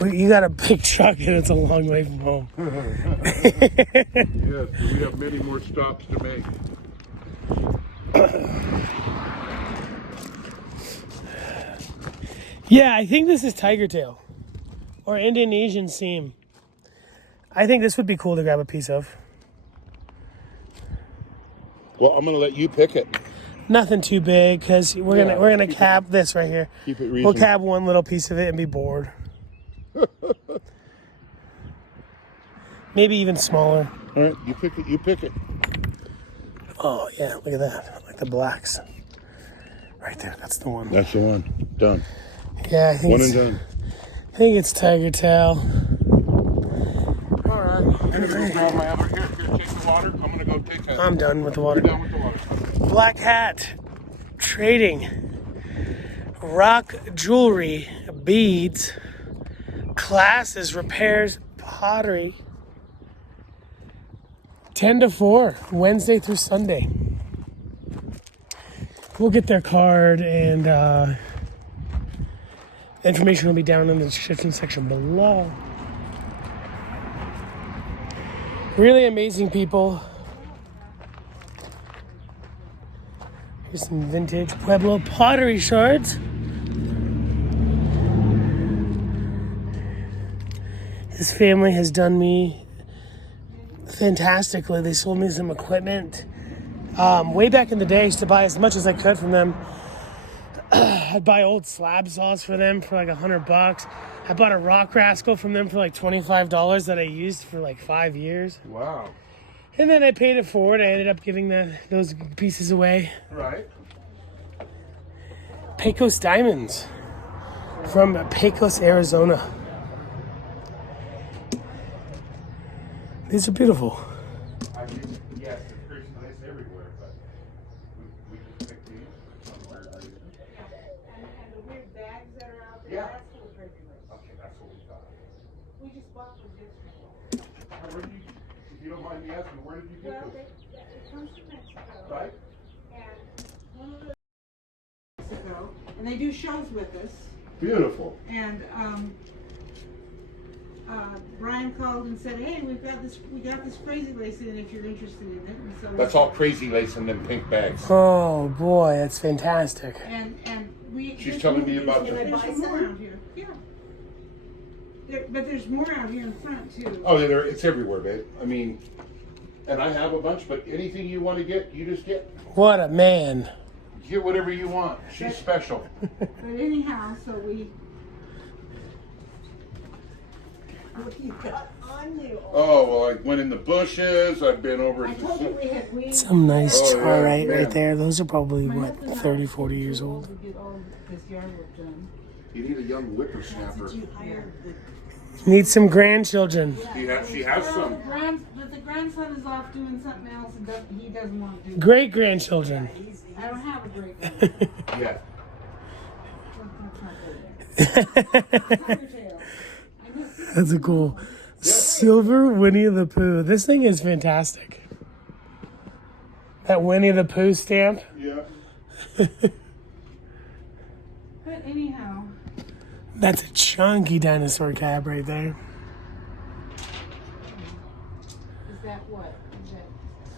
you got a big truck and it's a long way from home. Yes, we have many more stops to make. Yeah, I think this is tiger tail or Indonesian seam. I think this would be cool to grab a piece of. Well, I'm gonna let you pick it. Nothing too big because we're gonna cab this right here. Keep it reasonable. We'll cab one little piece of it and be bored. Maybe even smaller. All right, you pick it. You pick it. Oh yeah, look at that. I like the blacks. Right there, that's the one. That's the one. Done. Yeah, I think One and done. I think it's tiger tail. All right. I'm gonna go grab my other. Here, take the water. I'm gonna go take that. I'm done with the You're water. done with the water. Black Hat Trading, rock jewelry, beads, classes, repairs, pottery. 10 to 4, Wednesday through Sunday. We'll get their card and information will be down in the description section below. Really amazing people. Here's some vintage Pueblo pottery shards. This family has done me fantastically. They sold me some equipment. Way back in the day, I used to buy as much as I could from them. I'd buy old slab saws for them for like $100. I bought a rock rascal from them for like $25 that I used for like 5 years. Wow. And then I paid it forward. I ended up giving those pieces away. Right. Pecos Diamonds from Pecos, Arizona. These are beautiful. I mean, yes, it's pretty nice everywhere, but we just pick these. And the weird bags that are out there, Yeah. that's full of regulars. Okay, that's what we thought. We just bought them yesterday. Where did you, if you don't mind me asking, where did you get Well, this? it comes from Mexico. Right? And one of the Mexico, and they do shows with us. Beautiful. And Brian called and said, "Hey, we got this crazy lace in if you're interested in it." And so That's all crazy lace in them pink bags. Oh boy, that's fantastic. And we. She's telling me about There's the. more out here. Yeah. But there's more out here in front too. Oh, yeah, it's everywhere, babe. I mean, and I have a bunch, but anything you want to get, you just get. What a man. Get whatever you want. She's special. But anyhow, so we. What do you got on you? Oh, well, I went in the bushes. I've been over. I told you we had. Some nice Oh, yeah, charite man. right there. Those are probably, My what, husband and I 30, are 40 years too old. to get all this yard work done. You need a young whippersnapper. Did you hire Need some grandchildren. She has some. But the grandson is off doing something else and he doesn't want to do. Great grandchildren. I don't have a great grandson. Yeah. That's a cool silver Winnie the Pooh. This thing is fantastic. That Winnie the Pooh stamp. Yeah. But anyhow, That's a chunky dinosaur cab right there. is that what? Is that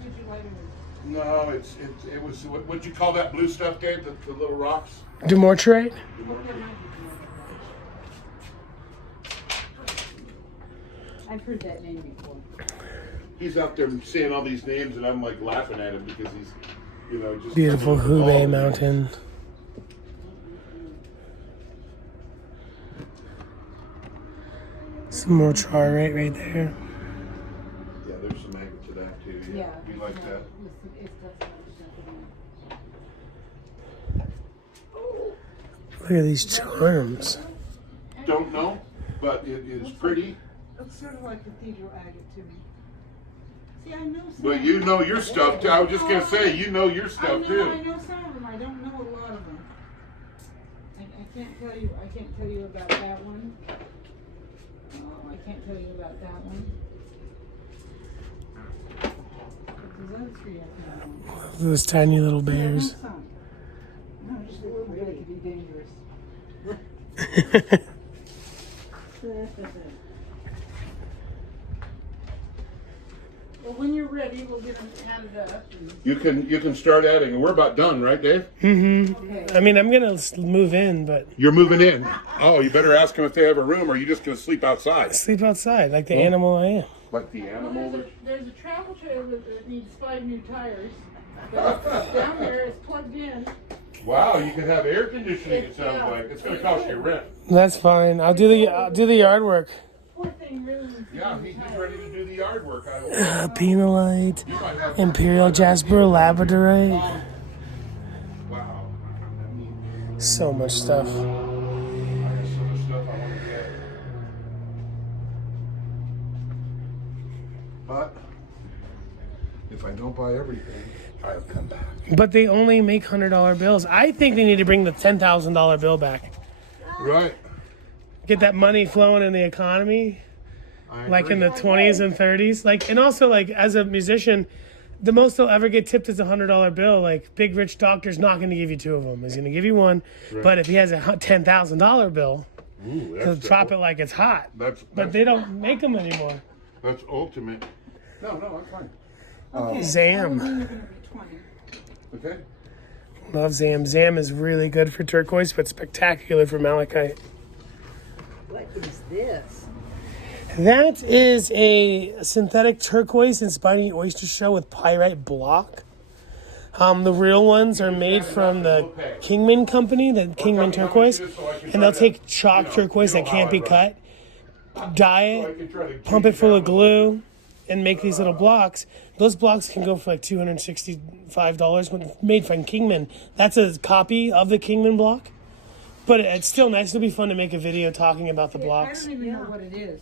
Suji Lighter? No, it was what'd you call that blue stuff, Dave? The little rocks. Dumortierite? I've heard that name before. He's out there saying all these names, and I'm like laughing at him because he's, just Beautiful Hubei Mountain. Some more trarite right there. Yeah, there's some agate to that too. Yeah, we like that. Look at these charms. Don't know, but it is pretty. Looks sort of like cathedral agate to me. See, I know some. But you know your stuff too. I was just gonna say, you know your stuff too. I know some of them. I don't know a lot of them. I can't tell you. I can't tell you about that one. Oh, I can't tell you about that one. But these other three, I think. Those tiny little Yeah, I know bears. some. No, just a little bit. It could be dangerous. Well, when you're ready, we'll get them added up. You can start adding, and we're about done, right, Dave? Okay. I mean, I'm gonna move in, but You're moving in. Oh, you better ask them if they have a room, or are you just gonna sleep outside? sleep outside like the animal I am. Like the animal. There's a travel trailer that needs 5 new tires. But it's down there, it's plugged in. Wow, you can have air conditioning. It sounds like it's gonna cost you rent. That's fine. I'll do the yard work. Poor thing really needs Yeah, he's ready to do the yard work. Penalite, Imperial Jasper, Labradorite. Wow. So much stuff. I got so much stuff I want to get. But if I don't buy everything, I'll come back. But they only make $100 bills. I think they need to bring the $10,000 bill back. Right. Get that money flowing in the economy, like in the 20s and 30s. Like, and also, like, as a musician, the most they'll ever get tipped is a $100 bill. Like, big rich doctor's not going to give you 2 of them. He's going to give you 1. Right. But if he has a $10,000 bill, Ooh, he'll drop it like it's hot. But they don't make them anymore. That's ultimate. No, that's fine. Okay. Zam. You're gonna be 20. Okay. Love Zam. Zam is really good for turquoise, but spectacular for malachite. What is this? That is a synthetic turquoise inspired the oyster shell with pyrite block. The real ones are made from the Kingman company, the Kingman turquoise, and they'll take chalk turquoise that can't be cut, dye it, pump it full of glue, and make these little blocks. Those blocks can go for like $265 when made from Kingman. That's a copy of the Kingman block, but it's still nice. It'll be fun to make a video talking about the I blocks. don't even know what it is.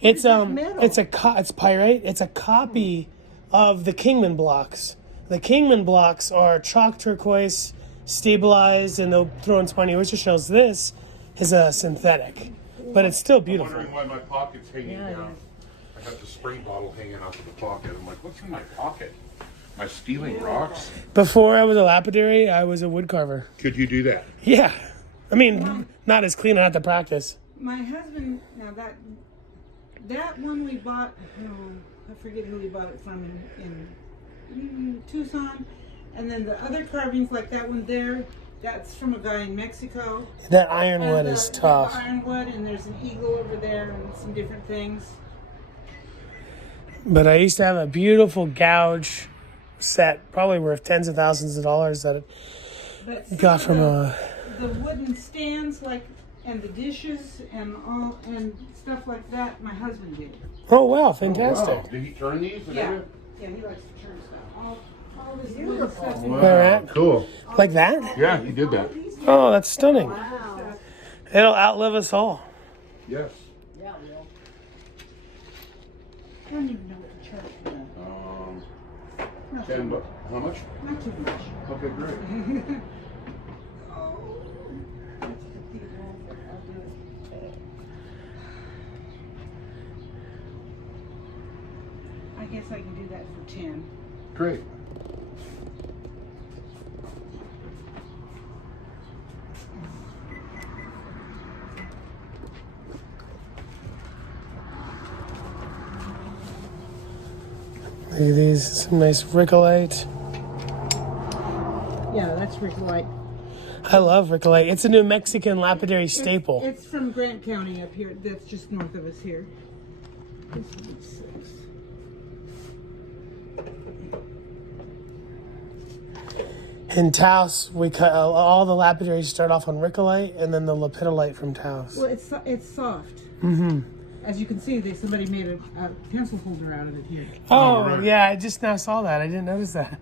It's metal? it's pyrite. It's a copy of the Kingman blocks. The Kingman blocks are chalk turquoise, stabilized, and they'll throw in spiny oyster shells. This is a synthetic, but it's still I'm beautiful. wondering why my pocket's hanging down. I got the spray bottle hanging out of the pocket. I'm like, what's in my pocket? Am I stealing rocks? Before I was a lapidary, I was a wood carver. Could you do that? Yeah, I mean, not as clean. I have to practice. My husband, now that one we bought, I forget who we bought it from in Tucson. And then the other carvings like that one there, that's from a guy in Mexico. That ironwood And, is tough. Ironwood, and there's an eagle over there and some different things. But I used to have a beautiful gouge set, probably worth tens of thousands of dollars that But it got from a. the wooden stands, like, and the dishes and all and stuff like that, my husband did. Oh wow, fantastic! Wow. Did he turn these? Yeah, he likes to turn stuff. All this wooden stuff. Where at? Cool. Like that? Yeah, he did that. Oh, that's stunning. It'll outlive us all. Yes. I don't even know what to charge for that. $10. How much? Not too much. Okay, great. Oh, that's a cathedral. I'll do it. I guess I can do that for 10. Great. Look at these, some nice Rickolite. Yeah, that's Rickolite. I love Rickolite. It's a New Mexican lapidary staple. It's from Grant County up here. That's just north of us here. This is 6. In Taos, we cut all the lapidaries start off on Rickolite and then the Lapidolite from Taos. Well, it's soft. As you can see, somebody made a pencil holder out of it here. Oh, right. yeah, I just now saw that. I didn't notice that.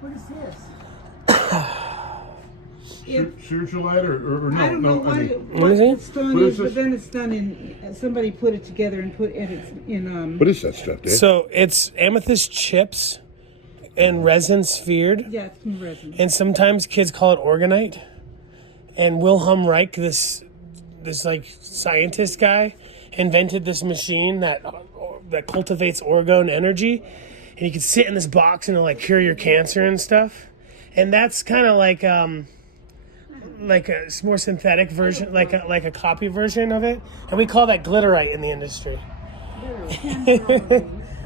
What is this? Surgelite or no? I don't know what What is it? the stone What is, is but this? then it's done in. Somebody put it together and put it in. What is that stuff, Dave? So it's amethyst chips and resin sphered. Yeah, it's from resin. And sometimes kids call it organite. And Wilhelm Reich, this like scientist guy, invented this machine that cultivates orgone energy, and you can sit in this box and it'll like cure your cancer and stuff. And that's kind of like a more synthetic version, like a copy version of it. And we call that glitterite in the industry.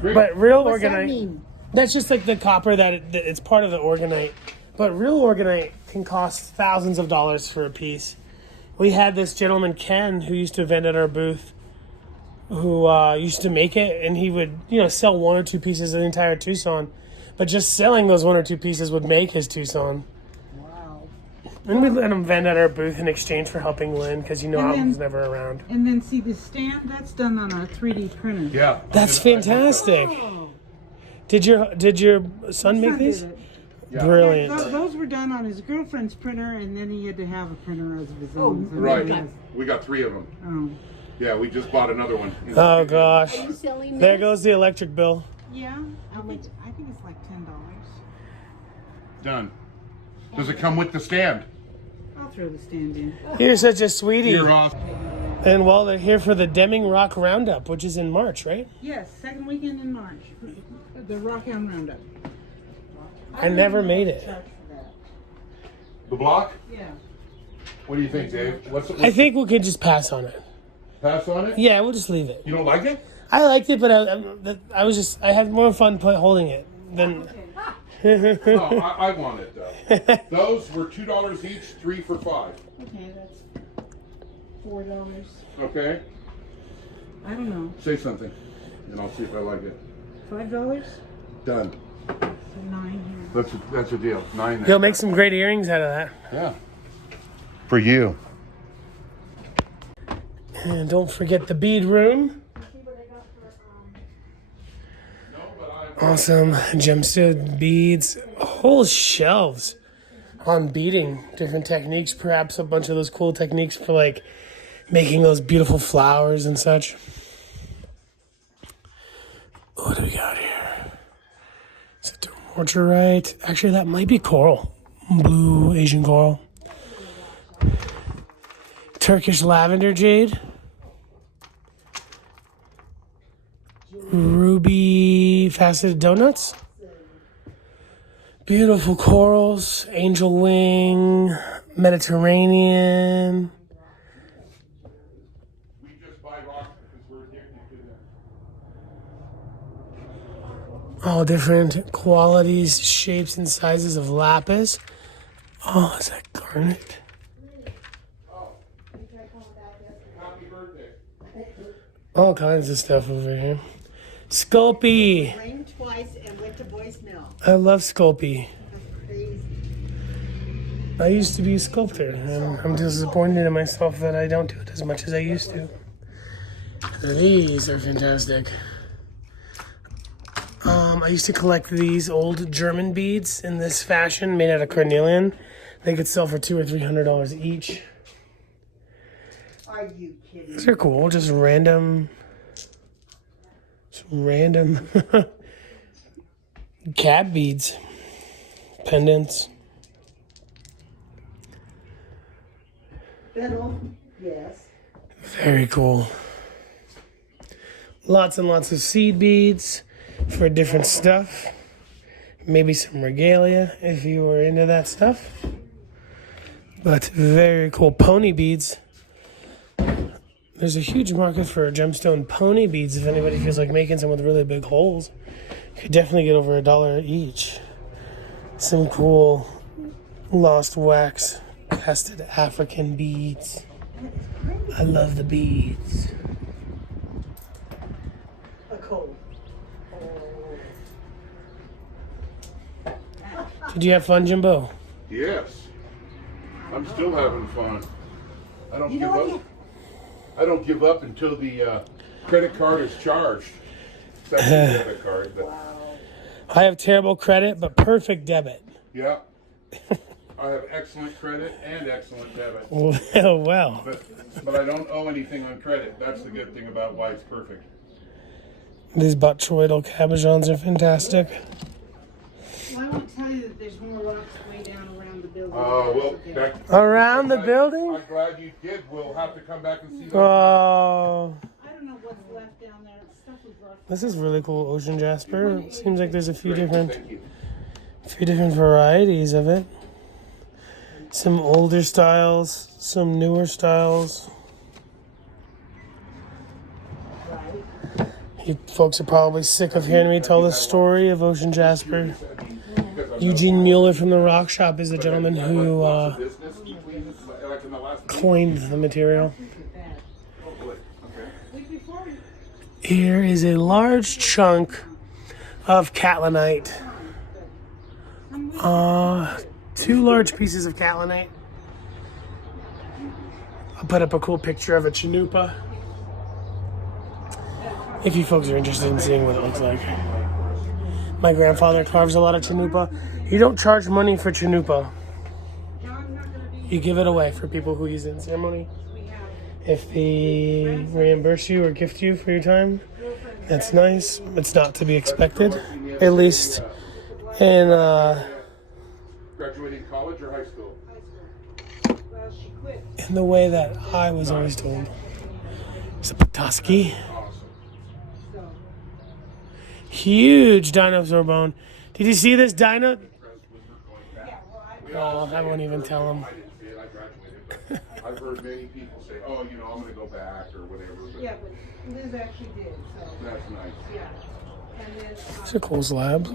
But real What's that organite. mean? That's just like the copper that it's part of the organite. But real organite can cost thousands of dollars for a piece. We had this gentleman, Ken, who used to vend at our booth, who used to make it, and he would, sell 1 or 2 pieces of the entire Tucson. But just selling those 1 or 2 pieces would make his Tucson. Wow. And we'd let him vend at our booth in exchange for helping Lynn, because And Alvin's then- never around. And then see the stand that's done on a 3D printer. Yeah. That's fantastic. Oh, Did your son make son did these? it. Yeah. Brilliant. Those were done on his girlfriend's printer, and then he had to have a printer of his own. So Right. he has- We got 3 of them. Oh. Yeah, we just bought another one. Oh gosh. Are you selling There this? goes the electric bill. Yeah, I think it's like $10. Done. Does it come with the stand? I'll throw the stand in. You're such a sweetie. You're off. And well, they're here for the Deming Rock Roundup, which is in March, right? Yes, second weekend in March. The Rockhound Roundup. I never made it. Charge for that. The block? Yeah. What do you think, Dave? What's I think we could just pass on it. pass on it? Yeah, we'll just leave it. You don't like it? I liked it, but I had more fun holding it than. No, I want it though. Those were $2 each, 3 for $5. Okay, that's $4. Okay? I don't know. Say something, and I'll see if I like it. $5? Done. So 9 here. That's a deal. 9 there. You'll make some great earrings out of that. Yeah. For you. And don't forget the bead room. Awesome gemstone beads, whole shelves on beading, different techniques, perhaps a bunch of those cool techniques for like making those beautiful flowers and such. What do we got here? Is it mortarite? Actually, that might be coral, blue Asian coral. Turkish lavender jade. Ruby faceted donuts. Beautiful corals, angel wing, Mediterranean. We just buy rocks because we're addicted to them. All different qualities, shapes, and sizes of lapis. Oh, is that garnet? Happy birthday. All kinds of stuff over here. Sculpey. Rained twice and went to voicemail. I love Sculpey. Crazy. I used to be a sculptor, and I'm disappointed in myself that I don't do it as much as I used to. These are fantastic. I used to collect these old German beads in this fashion, made out of carnelian. They could sell for $200 or $300 each. Are you kidding? These are cool, just random cat beads, pendants. Fiddle? Yes. Very cool. Lots and lots of seed beads for different stuff. Maybe some regalia if you were into that stuff. But very cool pony beads. There's a huge market for gemstone pony beads if anybody feels like making some with really big holes. You could definitely get over $1 each. Some cool Lost wax, casted African beads. I love the beads. A cold. Did you have fun, Jimbo? Yes. I'm still having fun. I don't You give know up. what? I don't give up until the credit card is charged. Especially the debit card. But I have terrible credit, but perfect debit. yeah. I have excellent credit and excellent debit. Well. But I don't owe anything on credit. That's the good thing about why it's perfect. These botuloidal cabbageons are fantastic. Well, I won't tell you that there's more rocks way down around the building. Well, Around the building? I'm glad you did. We'll have to come back and see those. Oh. I don't know what's left down there. Stuff was rough. This is really cool, ocean jasper. Seems like there's a few Great, different thank you. varieties of it. Some older styles, some newer styles. You folks are probably sick of hearing me tell the story of ocean jasper. Eugene Mueller from the Rock Shop is the gentleman who coined the material. Here is a large chunk of catlinite. 2 large pieces of catlinite. I'll put up a cool picture of a chanupa if you folks are interested in seeing what it looks like. My grandfather carves a lot of chanupa. You don't charge money for chanupa. You give it away for people who use it in ceremony. If they reimburse you or gift you for your time, that's nice. It's not to be expected, at least in Graduating college or high school? Well, she quit. in the way that I was always told. It's a Petoskey. So, Huge dinosaur bone. Did you see this dino? yeah, well, Oh, I won't even tell him. I didn't see it. I graduated. But I've heard many people say, "Oh, I'm going to go back" or whatever. But yeah, but Liz actually did. So, that's nice. yeah. And then, These are cool slabs.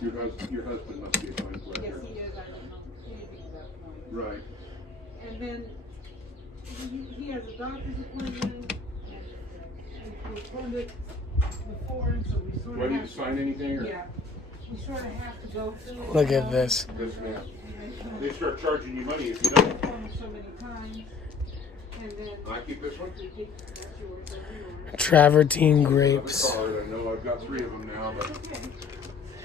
Your husband must be a fine yes, player. he is. I don't know anything about him. Right. And then he has a doctor's appointment, and we planned it before, and so we sort Do I of need have to sign anything? Or? yeah, we sort of have to go through it. Look at this. Yes, ma'am. They start charging you money if you don't. So many times, and then I keep this one. that's yours, that's yours. Travertine I grapes. know I've got 3 of them now, but Okay.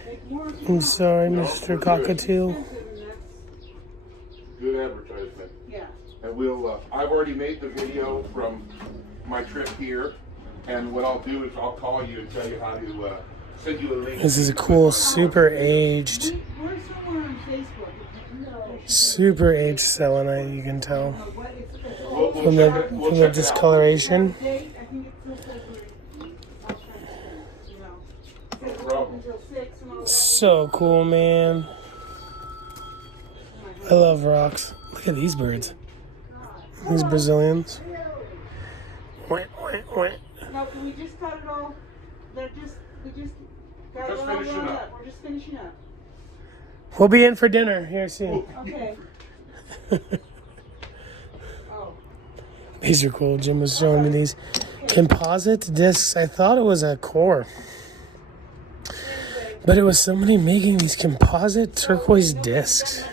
Make more if you I'm want. sorry, No, Mr. we're good. Cockatiel. Expensive, and that's- good advertisement. yeah. And we'll. I've already made the video from my trip here, and what I'll do is I'll call you and tell you how to send you a link. This is a cool, super aged, We're somewhere on Facebook. super aged selenite, you can tell. What it's We'll From check the, it. We'll from the check it out. discoloration. date, I think it's till February. I'll try to spend, you know. No It's problem. until 6 and all that. So cool, man. I love rocks. Look at these birds. These Brazilians. Wah, wah, wah. No, we just got it all. We just got Just it all finishing rolled up. up. We're just finishing up. We'll be in for dinner here soon. Okay. Oh, These are cool. Jim was showing me these composite discs. I thought it was a core, but it was somebody making these composite turquoise discs.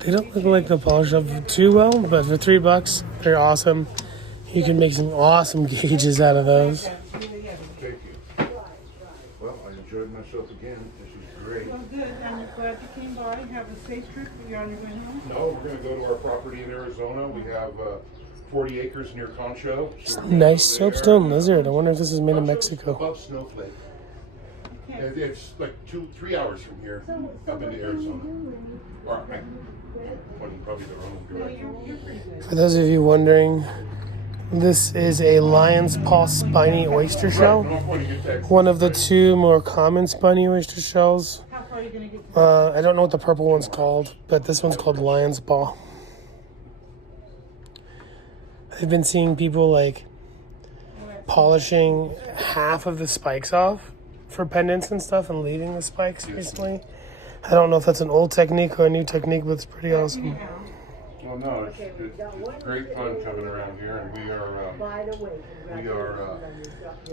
They don't look like they'll polish up too well, but for $3, they're awesome. You can make some awesome gauges out of those. Thank you. Well, I enjoyed myself again. This is great. well, good. I'm glad you came by. Have a safe trip. You're on your way home. No, we're going to go to our property in Arizona. We have 40 acres near Concho. So we're gonna Nice go there. soapstone lizard. I wonder if this is made in Concho's Mexico. Above Snowflake. Okay. And it's like 2-3 hours from here up into Arizona. Or I'm pointing probably the wrong direction. You're pretty good. For those of you wondering, this is a lion's paw spiny oyster shell. No, I'm pointing at Texas. One of the 2 more common spiny oyster shells. How far are you going to get? To I don't know what the purple one's called, but this one's called lion's paw. I've been seeing people like polishing half of the spikes off for pendants and stuff and leaving the spikes recently. I don't know if that's an old technique or a new technique, but it's pretty awesome. Well, no, it's great fun coming around here, and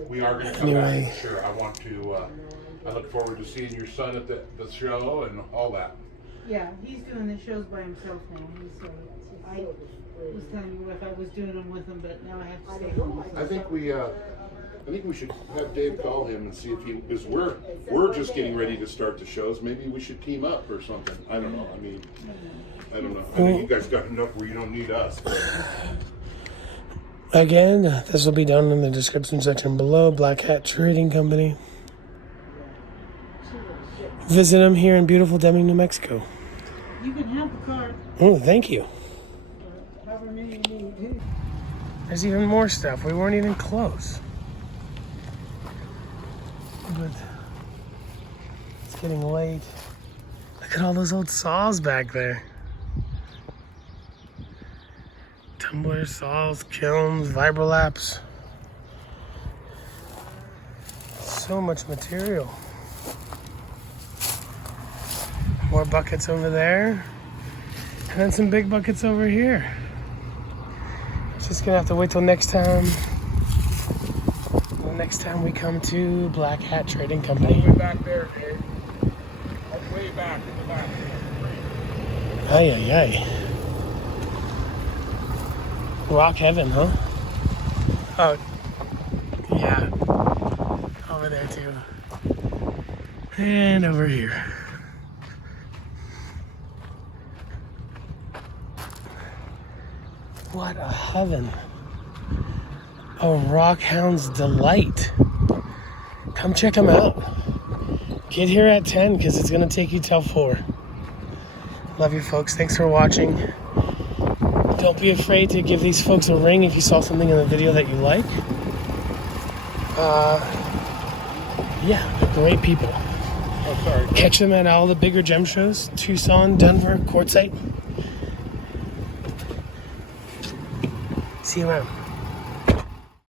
we are going to come back. Sure, I want to. I look forward to seeing your son at the show and all that. Yeah, he's doing the shows by himself now. I was telling you if I was doing them with him, but now I have to stay home. I think we should have Dave call him and see if he, because we're just getting ready to start the shows. Maybe we should team up or something. I don't know. I mean, I don't know. I think you guys got enough where you don't need us. But. Again, this will be down in the description section below. Black Hat Trading Company. Visit them here in beautiful Deming, New Mexico. You can have the card. Oh, thank you. However many you need. There's even more stuff. We weren't even close. But it's getting late. Look at all those old saws back there. Tumblers, saws, kilns, vibrolaps. So much material. More buckets over there. And then some big buckets over here. Just gonna have to wait till next time. The next time we come to Black Hat Trading Company. All the way back there, Dave. All the way back in the back. Ay, ay, ay. Rock heaven, huh? Oh, yeah. Over there too. And over here. What a heaven. A rock hound's delight. Come check them out. Get here at 10 because it's going to take you till 4. Love you folks. Thanks for watching. Don't be afraid to give these folks a ring if you saw something in the video that you like. Yeah, they're great people. Oh, sorry. Catch them at all the bigger gem shows. Tucson, Denver, Quartzite. See you around.